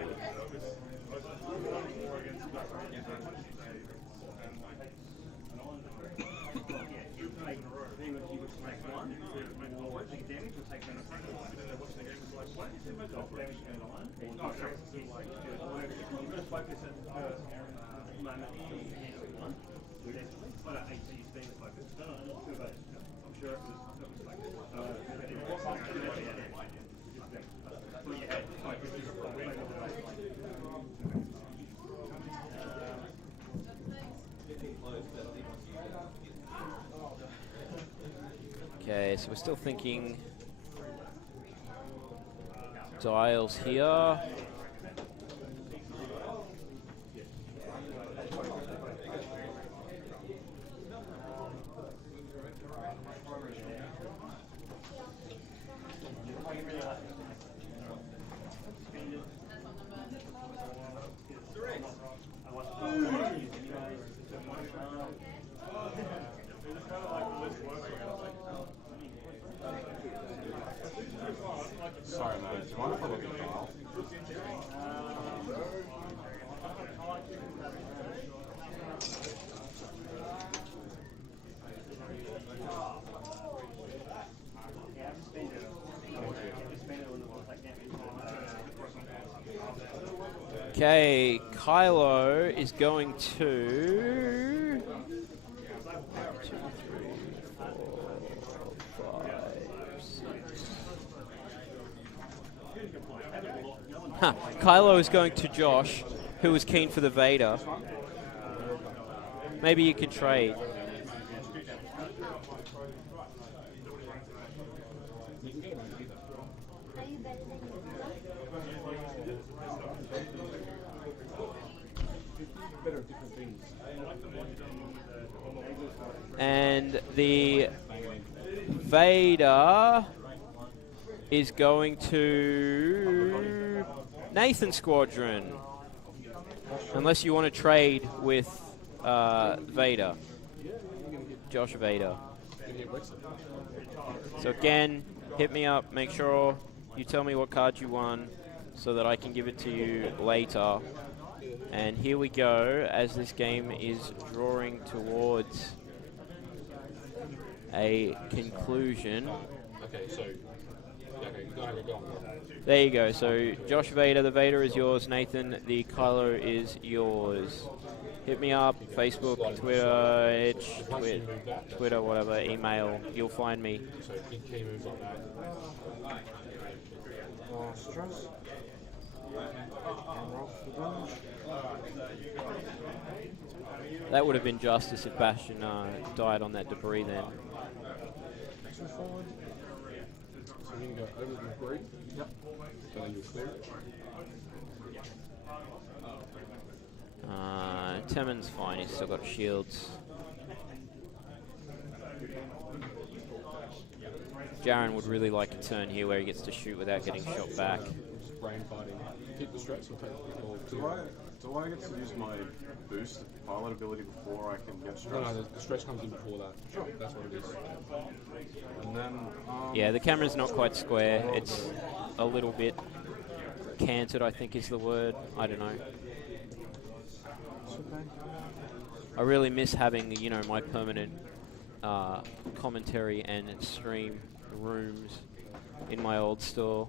Okay, so we're still thinking dials here. Okay, Kylo is going to... 1, 2, 3, 4, 5, 6. Huh. Kylo is going to Josh, who was keen for the Vader. Maybe you can trade. And the Vader is going to Nathan Squadron. Unless you want to trade with Vader. Josh Vader. So again, hit me up. Make sure you tell me what card you won so that I can give it to you later. And here we go as this game is drawing towards a conclusion. Okay, so go on. There you go. So Josh Vader, the Vader is yours. Nathan, the Kylo is yours. Hit me up, Facebook, Twitter, Itch, Twitter, whatever, email. You'll find me. So key moves like that. Stress. And roll for the damage. That would have been justice if Bastian died on that debris then. 2 forward. So you can go over the debris. Yep. So then you clear it. Temen's fine, he's still got shields. Jaren would really like a turn here where he gets to shoot without getting shot back. Just brain fighting. Keep the stress or take it all Do I get to use my boost pilot ability before I can get stress? No, the stretch comes in before that. Sure. That's what it is. And then, Yeah, the camera's not quite square. It's a little bit canted, I think is the word. I don't know. I really miss having, you know, my permanent commentary and stream rooms in my old store.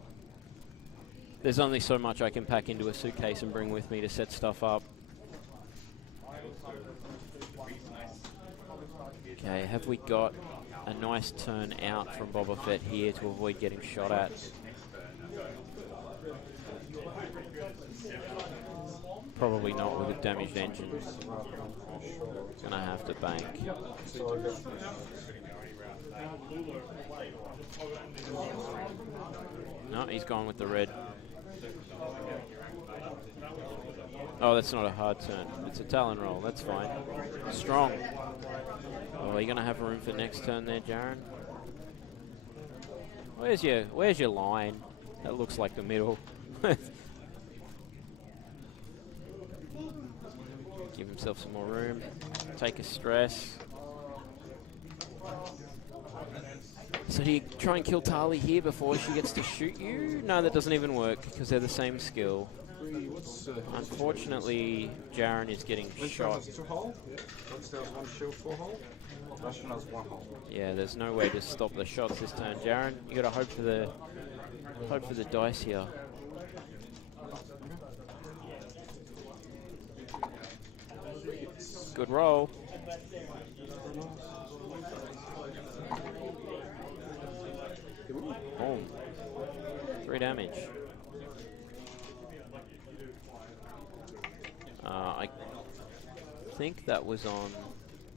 There's only so much I can pack into a suitcase and bring with me to set stuff up. Okay, have we got a nice turn out from Boba Fett here to avoid getting shot at? Probably not with a damaged engine. Gonna have to bank. No, he's gone with the red. Oh, that's not a hard turn. It's a Talon roll. That's fine. Strong. Oh, are you gonna have room for next turn there, Jaren? Where's your line? That looks like the middle. Give himself some more room. Take a stress. So do you try and kill Tali here before she gets to shoot you? No, that doesn't even work because they're the same skill. Unfortunately, Jaren is getting shot. 2 hull. Downstairs 1 shield 4 hull. Bastian has 1 hull. Yeah, there's no way to stop the shots this turn, Jaren. You gotta hope for the dice here. Good roll. Boom. 3 damage. I think that was on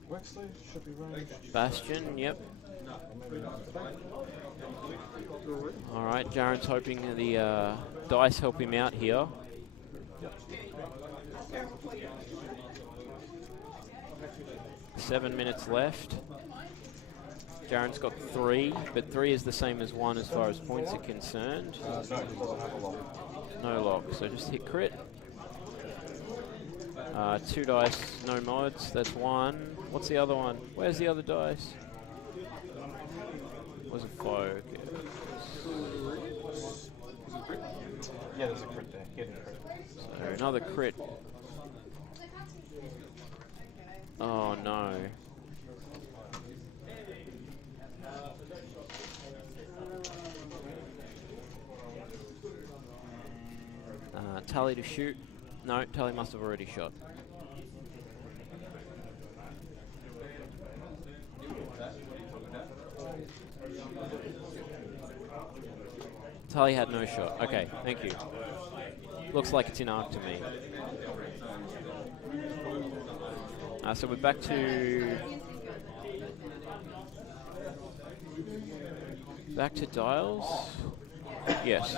Wexley should be ranged. Bastian, yep. Alright, Jaren's hoping the dice help him out here. 7 minutes left. Jaren's got 3, but 3 is the same as 1 as far as points are concerned. No lock, so just hit crit. 2 dice, no mods, that's 1. What's the other one? Where's the other dice? Was it focus? Yeah, there's a crit there. He had a crit. So another crit. Oh no. Tali to shoot. No, Tali must have already shot. Tali had no shot. Okay, thank you. Looks like it's in arc to me. So we're back to dials. Yes.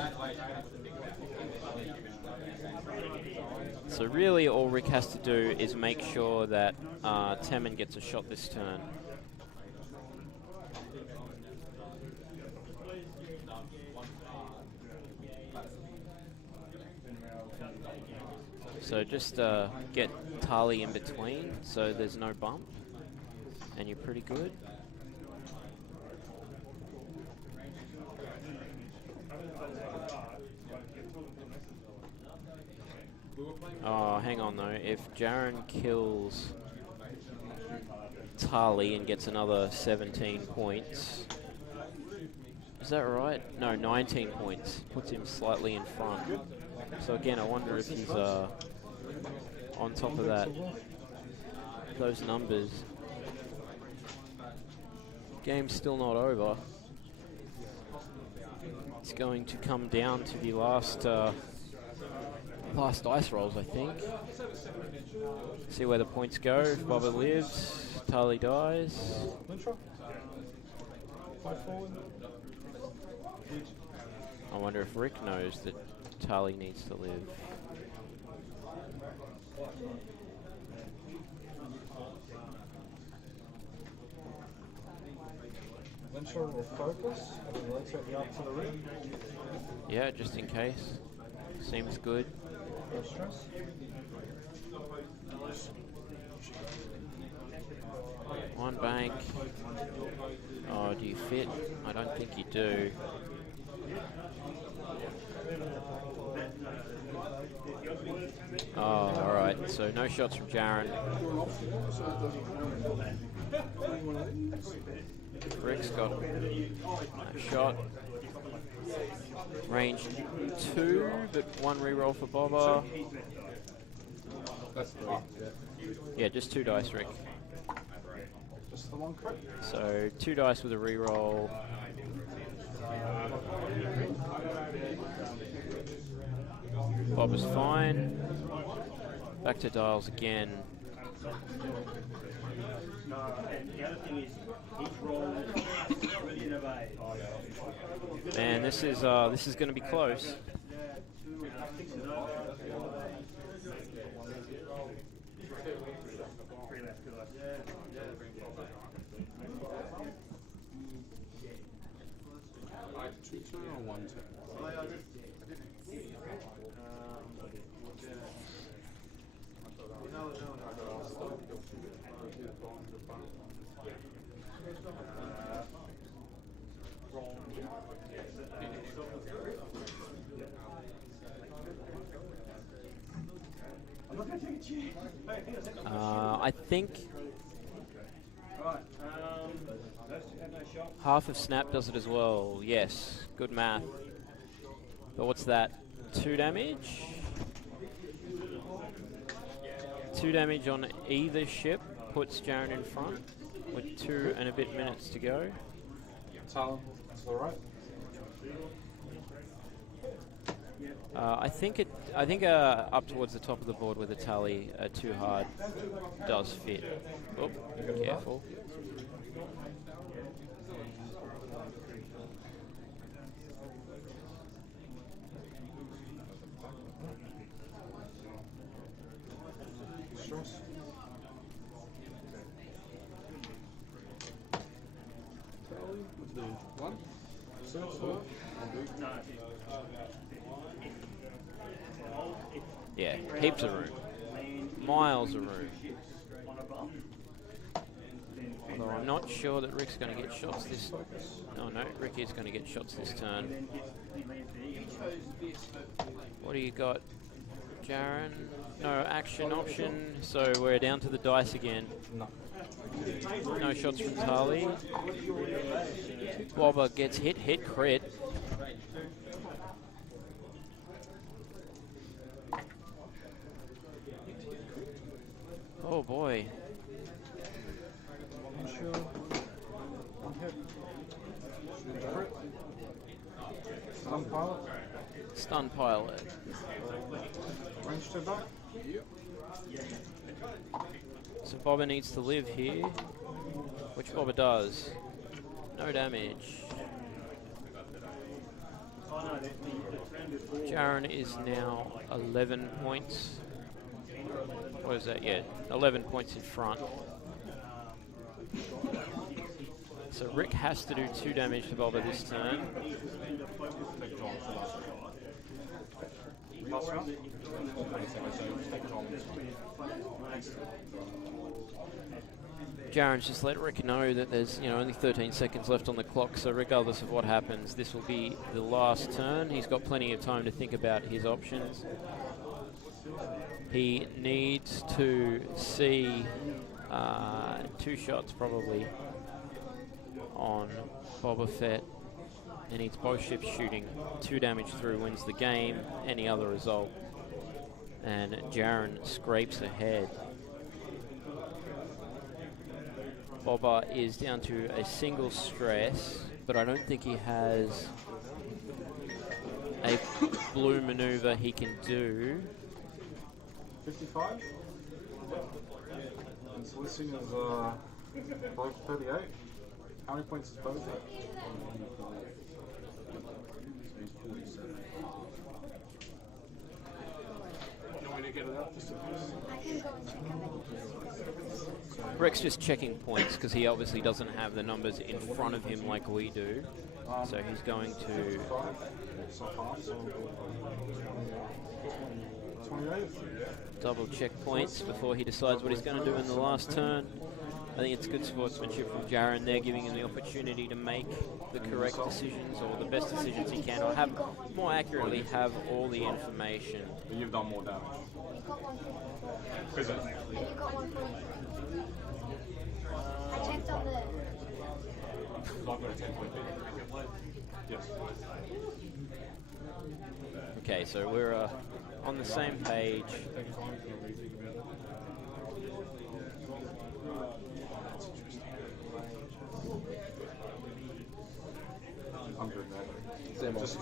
So really all Rick has to do is make sure that Temin gets a shot this turn. So just get Tali in between so there's no bump and you're pretty good. Oh, hang on though. If Jaren kills Tali and gets another 17 points, is that right? No, 19 points. Puts him slightly in front. So again, I wonder if he's on top of that. Those numbers. Game's still not over. It's going to come down to the last dice rolls, I think. See where the points go. If Boba lives, Tali dies. I wonder if Rick knows that Tali needs to live. Venture will focus and then rotate the up to the ring. Yeah, just in case. Seems good. No stress. One bank. Oh, do you fit? I don't think you do. Oh, alright. So no shots from Jaren. Rick's got a shot. Range 2, but 1 reroll for Boba. That's Yeah, just 2 dice, Rick. just the one crit. So 2 dice with a reroll. Boba's fine. Back to dials again. Man, this is going to be close. Two turn or one turn? I think half of Snap does it as well. Yes, good math. But what's that? 2 damage? 2 damage on either ship puts Jaren in front with 2 and a bit minutes to go. Tali, that's alright. I think up towards the top of the board with a Tali too hard does fit. Oh, careful. Stress. One? Yeah, heaps of room. Miles of room. Although I'm not sure that Rick's going to get shots this... Oh no, Rick is going to get shots this turn. What do you got, Jaren? No action option, so we're down to the dice again. No shots from Tali. Boba gets hit crit. Oh boy. Shield. One hit. Crit. Stun pilot. Stun pilot. Range 2 back. So Boba needs to live here, which Boba does. No damage. Jaren is now 11 points. What is that? Yeah, 11 points in front. So Rick has to do 2 damage to Boba this turn. Jaren's just let Rick know that there's only 13 seconds left on the clock, so regardless of what happens, this will be the last turn. He's got plenty of time to think about his options. He needs to see 2 shots probably on Boba Fett. He needs both ships shooting. 2 damage through wins the game, any other result. And Jaren scrapes ahead. Boba is down to a single stress, but I don't think he has a blue maneuver he can do. 55. And soliciting is both 38. How many points is both at? Rick's just checking points because he obviously doesn't have the numbers in front of him like we do. So he's going to 28. double check points before he decides what he's going to do in the last turn. I think it's good sportsmanship from Jaren there, giving him the opportunity to make the correct decisions or the best decisions he can, or have, more accurately, have all the information. You've done more damage. You got 1 point. I checked on the. I've got a 10-point lead. Yes. Okay, so we're on the same page. I'm good, man. Same old.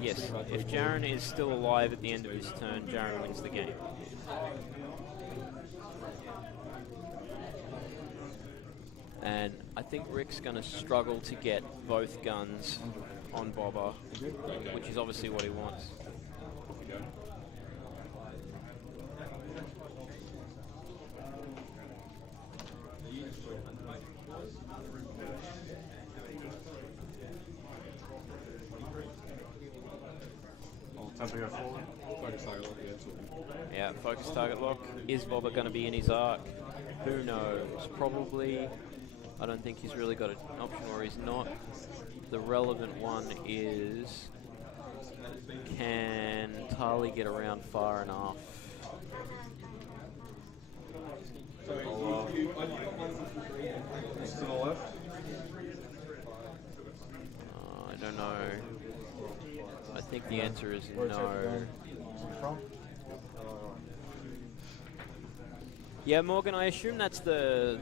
Yes, if Jaren is still alive at the end of his turn, Jaren wins the game. And I think Rick's going to struggle to get both guns on Boba, which is obviously what he wants. Yeah, focus target lock. Is Boba going to be in his arc? Who knows? Probably. I don't think he's really got an option where he's not. The relevant one is, can Tali get around far enough? To the left. I don't know. I think the answer is no. Yeah, Morgan, I assume that's the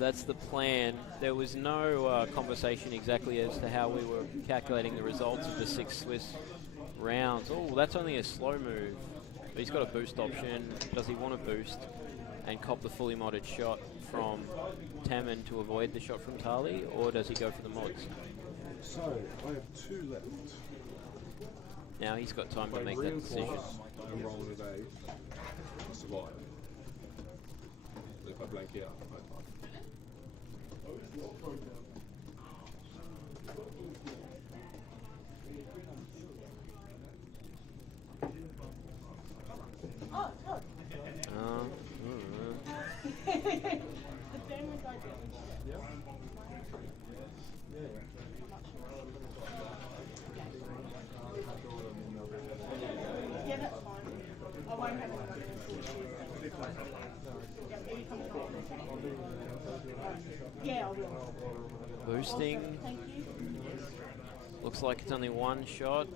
plan. There was no conversation exactly as to how we were calculating the results of the 6 Swiss rounds. Oh, that's only a slow move. But he's got a boost option. Does he want to boost and cop the fully modded shot from Tammin to avoid the shot from Tali, or does he go for the mods? So, I have 2 left. Now he's got time to make that decision. I'm rolling today. I survive. If I blank out, I fight. interesting. Looks like it's only one shot.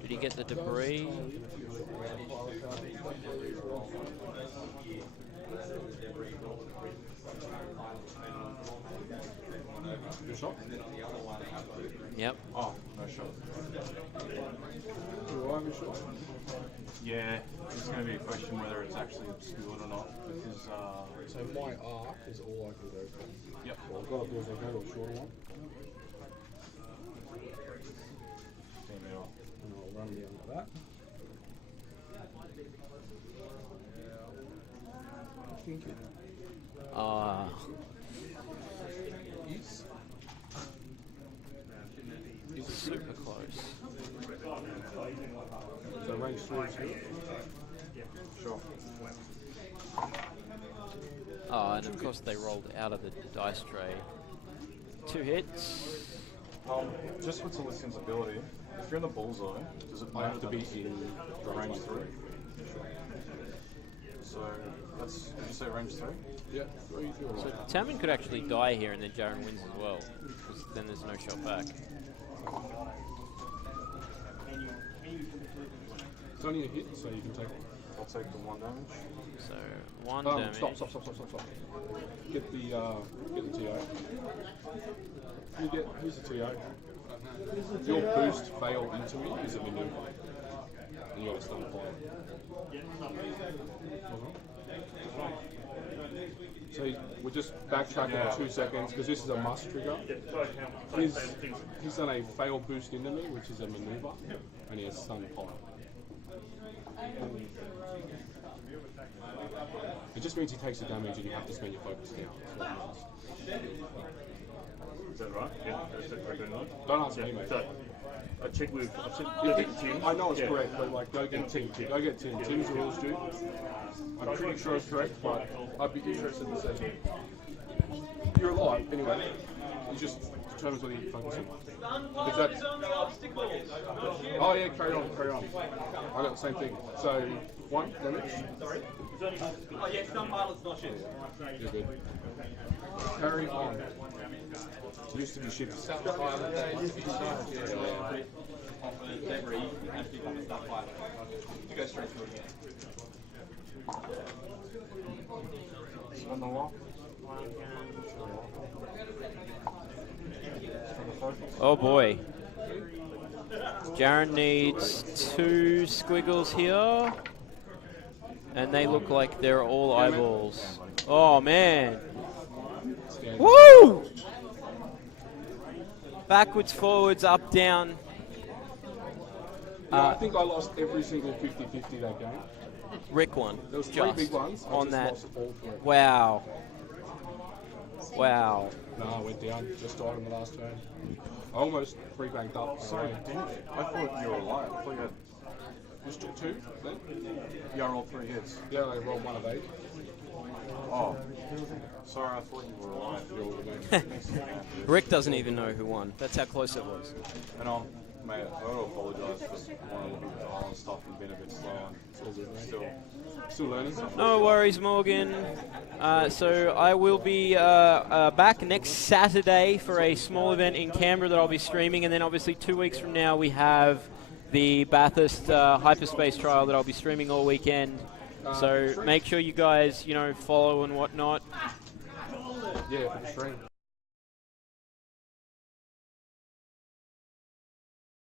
Did he get the debris? Your shot? Yep. Oh, no shot. Yeah, it's going to be a question whether it's actually obscured or not, because So my arc is all I can go for. yep. Well, I've got to do is I go to a shorter one, There we are. and I'll run down like that. I think it is. Super close. So range 3 is here. Sure. Oh, and of course they rolled out of the dice tray. 2 hits. Just with Celestian's ability, if you're in the bullseye, does it I have to be in range 3? So that's, did you say range 3? Yeah, 3, 2, So Taman could actually die here and then Jaren wins as well, because then there's no shot back. It's only a hit, so you can take. I'll take the 1 damage. So 1 damage. Stop. Get the TO. Here's the TO. Your boost fail into me is a maneuver. And you got a stun fire. So we're just backtracking 2 seconds because this is a must trigger. He's done a fail boost into me, which is a maneuver, and he has stun fire. It just means he takes the damage and you have to spend your focus now. Is that right? Yeah, that's correct. Don't answer me, mate. So, I checked with Tim. I know it's correct, but like, go get Tim. Go get Tim. Tim's the rules dude. I'm pretty sure it's correct, but I'd be interested in saying you're alive anyway. You just determines whether you focus on. Is that? Oh yeah, carry on. I got the same thing. So 1 damage. Sorry? Oh yeah, some pilots not shit. You're good. Carry on. It used to be shit. On the wall. Oh boy. Jaren needs 2 squiggles here. And they look like they're all eyeballs. Oh man. Woo! Backwards, forwards, up, down. I think I lost every single 50-50 that game. Rick won. There was 3 just big ones. I on just that. lost all 3. Wow. Wow. No, I went down. Just died in the last turn. I almost free banked up. Sorry, I thought you were alive. I thought you had. Just took 2 then? Yeah, I rolled 3 hits. Yeah, I rolled 1 of 8. Oh. Sorry, I thought you were alive. You're all good, mate. Rick doesn't even know who won. That's how close it was. And mate, I gotta apologise for wanting to look at the island stuff and being a bit slow and still learning. No worries, Morgan. So I will be back next Saturday for a small event in Canberra that I'll be streaming, and then obviously 2 weeks from now we have the Bathurst Hyperspace trial that I'll be streaming all weekend. So make sure you guys, follow and whatnot. Yeah, for the stream.